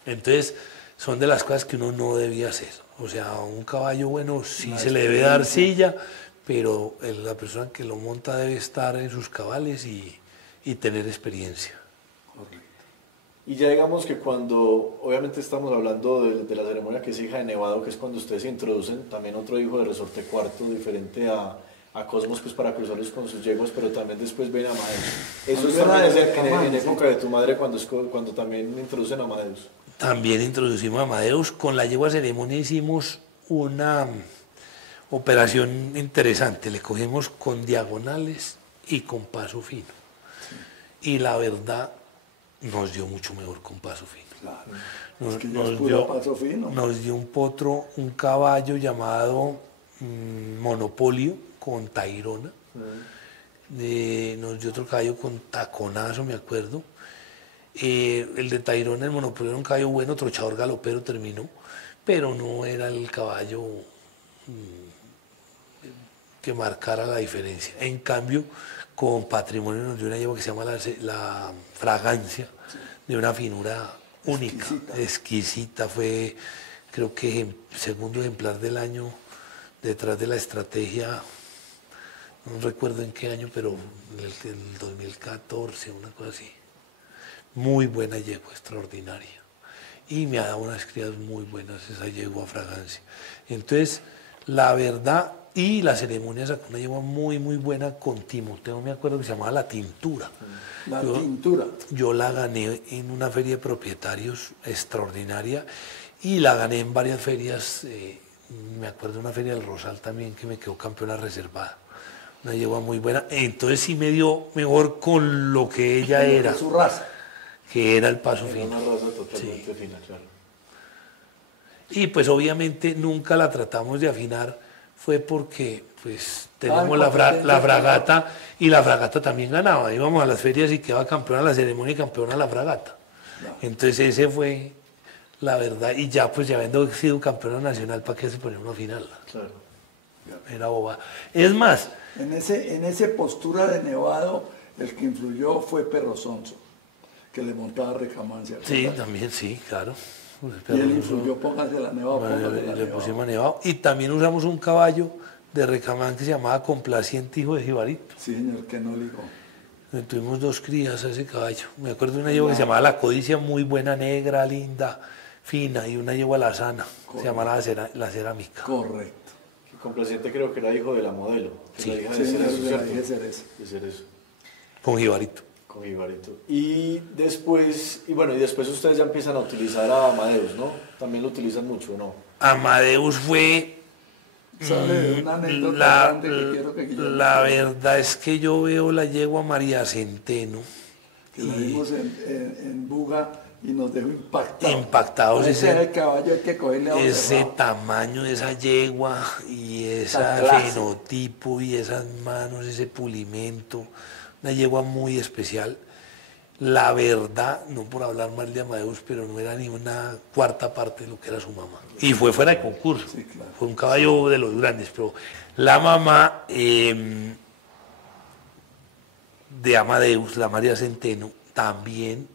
Entonces son de las cosas que uno no debía hacer. O sea, a un caballo bueno sí se le debe dar silla, pero la persona que lo monta debe estar en sus cabales y tener experiencia. Correcto. Y ya digamos que cuando, obviamente estamos hablando de la ceremonia que es hija de Nevado, que es cuando ustedes se introducen, también otro hijo de Resorte Cuarto, diferente a Cosmos, pues para cruzarlos con sus yeguas, pero también después ven a Amadeus. Eso es también en época de tu madre, cuando también introducen a Amadeus. También introducimos a Amadeus. Con la yegua ceremonia hicimos una operación interesante. Le cogimos con diagonales y con paso fino. Sí. Y la verdad, nos dio mucho mejor con paso fino. Claro. Paso fino. Nos dio un potro, un caballo llamado Monopolio con Tairona. Nos dio otro caballo con taconazo, me acuerdo. El de Tairona, el Monopolio, era un caballo bueno, trochador galopero terminó, pero no era el caballo que marcara la diferencia. En cambio, con Patrimonio nos dio una yegua que se llama la Fragancia, de una finura única, exquisita. Fue, creo que, segundo ejemplar del año, detrás de la estrategia, no recuerdo en qué año, pero en el 2014, una cosa así. Muy buena yegua, extraordinaria. Y me ha dado unas crías muy buenas esa yegua Fragancia. Entonces, la verdad, y la ceremonia sacó una yegua muy, muy buena con Timoteo, me acuerdo que se llamaba La Tintura. Tintura. Yo la gané en una feria de propietarios extraordinaria y la gané en varias ferias. Me acuerdo de una feria del Rosal también que me quedó campeona reservada. Una yegua muy buena. Entonces sí me dio mejor con lo que ella era. Su raza. Que era el paso fino. Una raza totalmente fina, claro. Y pues obviamente nunca la tratamos de afinar, fue porque pues tenemos la fragata, y la fragata también ganaba. Íbamos a las ferias y quedaba campeona la ceremonia y campeona la fragata. No. Entonces ese fue la verdad, y ya pues ya habiendo sido campeona nacional, ¿para qué se ponía uno a afinarla? Claro. Era boba. Es más, en ese postura de Nevado, el que influyó fue Perro Sonso, que le montaba recamancia. Sí, también, sí, claro. Y él influyó, póngase la Nevado, le pusimos a Nevado. Y también usamos un caballo de recamán que se llamaba Complaciente, hijo de Jibarito. Sí, señor, que no ligó. Tuvimos 2 crías a ese caballo. Me acuerdo de una yegua que se llamaba La Codicia, muy buena, negra, linda, fina, y una yegua La Sana, se llamaba La Cerámica. Correcto. Complaciente creo que era hijo de la modelo. Sí, la hija de Cerezo, de Cerezo. Con Jibarito. Con Jibarito. Y después ustedes ya empiezan a utilizar a Amadeus, ¿no? También lo utilizan mucho, ¿no? Amadeus fue... una anécdota grande que quiero que la verdad es que yo veo la yegua María Centeno. Que la vimos en Buga y nos dejó impactados. Impactados. Ese caballo hay que cogerle a ese tamaño de esa yegua y ese fenotipo y esas manos, ese pulimento. Una yegua muy especial. La verdad, no por hablar mal de Amadeus, pero no era ni una cuarta parte de lo que era su mamá. Y fue fuera de concurso. Sí, claro. Fue un caballo de los grandes, pero la mamá de Amadeus, la María Centeno, también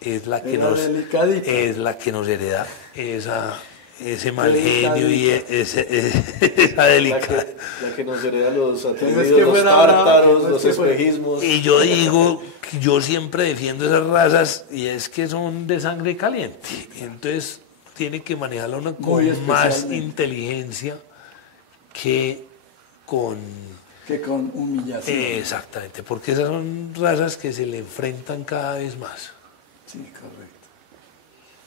es la que nos hereda ese mal genio y esa delicada. La que nos hereda los atrevidos, que los fuera tártaros, brava, los espejismos. Y yo digo que yo siempre defiendo esas razas y es que son de sangre caliente. Entonces tiene que manejarla uno con más inteligencia que con humillación. Exactamente, porque esas son razas que se le enfrentan cada vez más. Sí, correcto.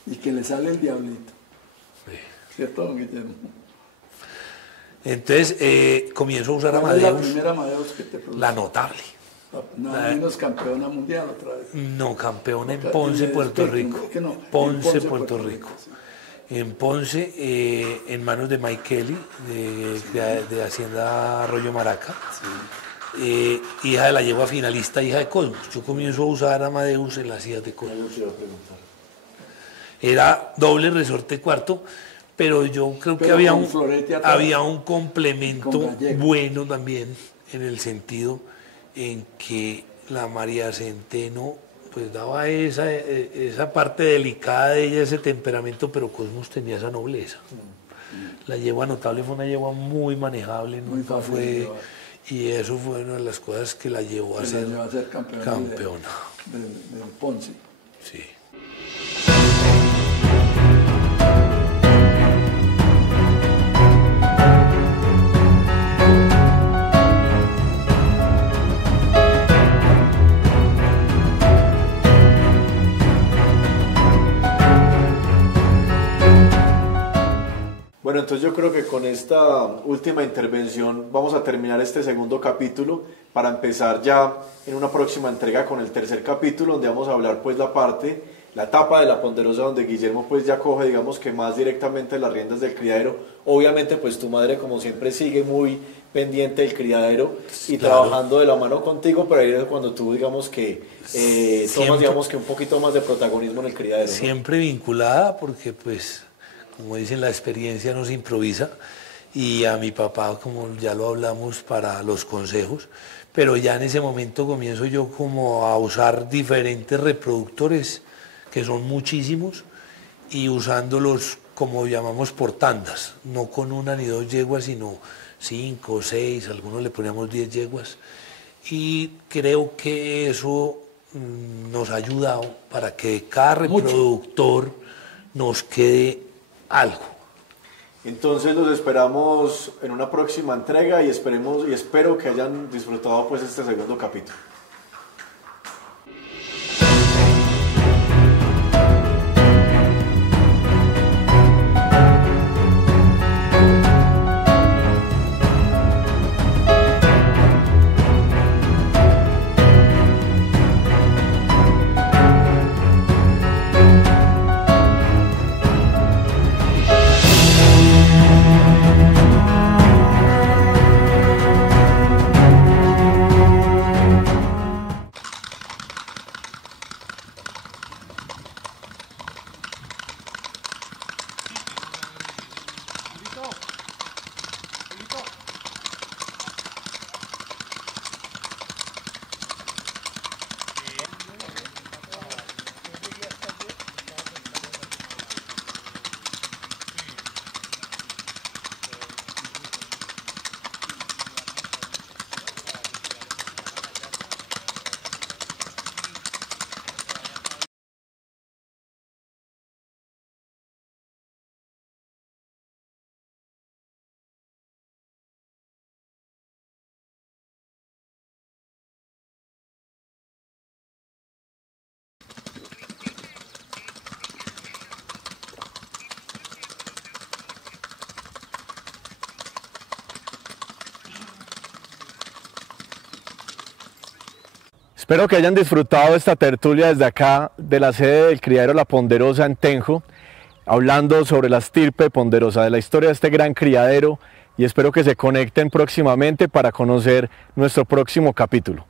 Y que le sale el diablito. Sí. ¿Cierto, don Guillermo? Entonces comienzo a usar ¿Cuál es Amadeus. la primera Amadeus que te produjo? La Notable. Nada menos campeona mundial otra vez. No, campeona en Ponce, Puerto Rico. Ponce, Puerto Rico. Sí. En Ponce, en manos de Mike Kelly, de Hacienda Arroyo Maraca. Sí. Hija de la yegua finalista, hija de Cosmos. Yo comienzo a usar Amadeus en las hijas de Cosmos. Era doble resorte cuarto, pero yo creo que había un complemento bueno también, en el sentido en que la María Centeno pues daba esa parte delicada de ella, ese temperamento, pero Cosmos tenía esa nobleza. La yegua Notable fue una yegua muy manejable, nunca fue, y eso fue una de las cosas que la llevó a ser campeona. Del Ponce. Sí. Bueno, entonces yo creo que con esta última intervención vamos a terminar este segundo capítulo para empezar ya en una próxima entrega con el tercer capítulo, donde vamos a hablar pues la etapa de la Ponderosa, donde Guillermo pues ya coge, digamos que más directamente las riendas del criadero. Obviamente pues tu madre, como siempre, sigue muy pendiente del criadero y claro, trabajando de la mano contigo, pero ahí es cuando tú digamos que tomas digamos que un poquito más de protagonismo en el criadero, ¿no? Siempre vinculada, porque pues como dicen, la experiencia no se improvisa, y a mi papá, como ya lo hablamos, para los consejos, pero ya en ese momento comienzo yo como a usar diferentes reproductores, que son muchísimos, y usándolos como llamamos por tandas, no con una ni dos yeguas, sino 5 o 6, algunos le poníamos 10 yeguas, y creo que eso nos ha ayudado para que cada reproductor nos quede algo. Entonces los esperamos en una próxima entrega y espero que hayan disfrutado pues este segundo capítulo. Espero que hayan disfrutado esta tertulia desde acá de la sede del criadero La Ponderosa en Tenjo, hablando sobre la estirpe ponderosa, de la historia de este gran criadero, y espero que se conecten próximamente para conocer nuestro próximo capítulo.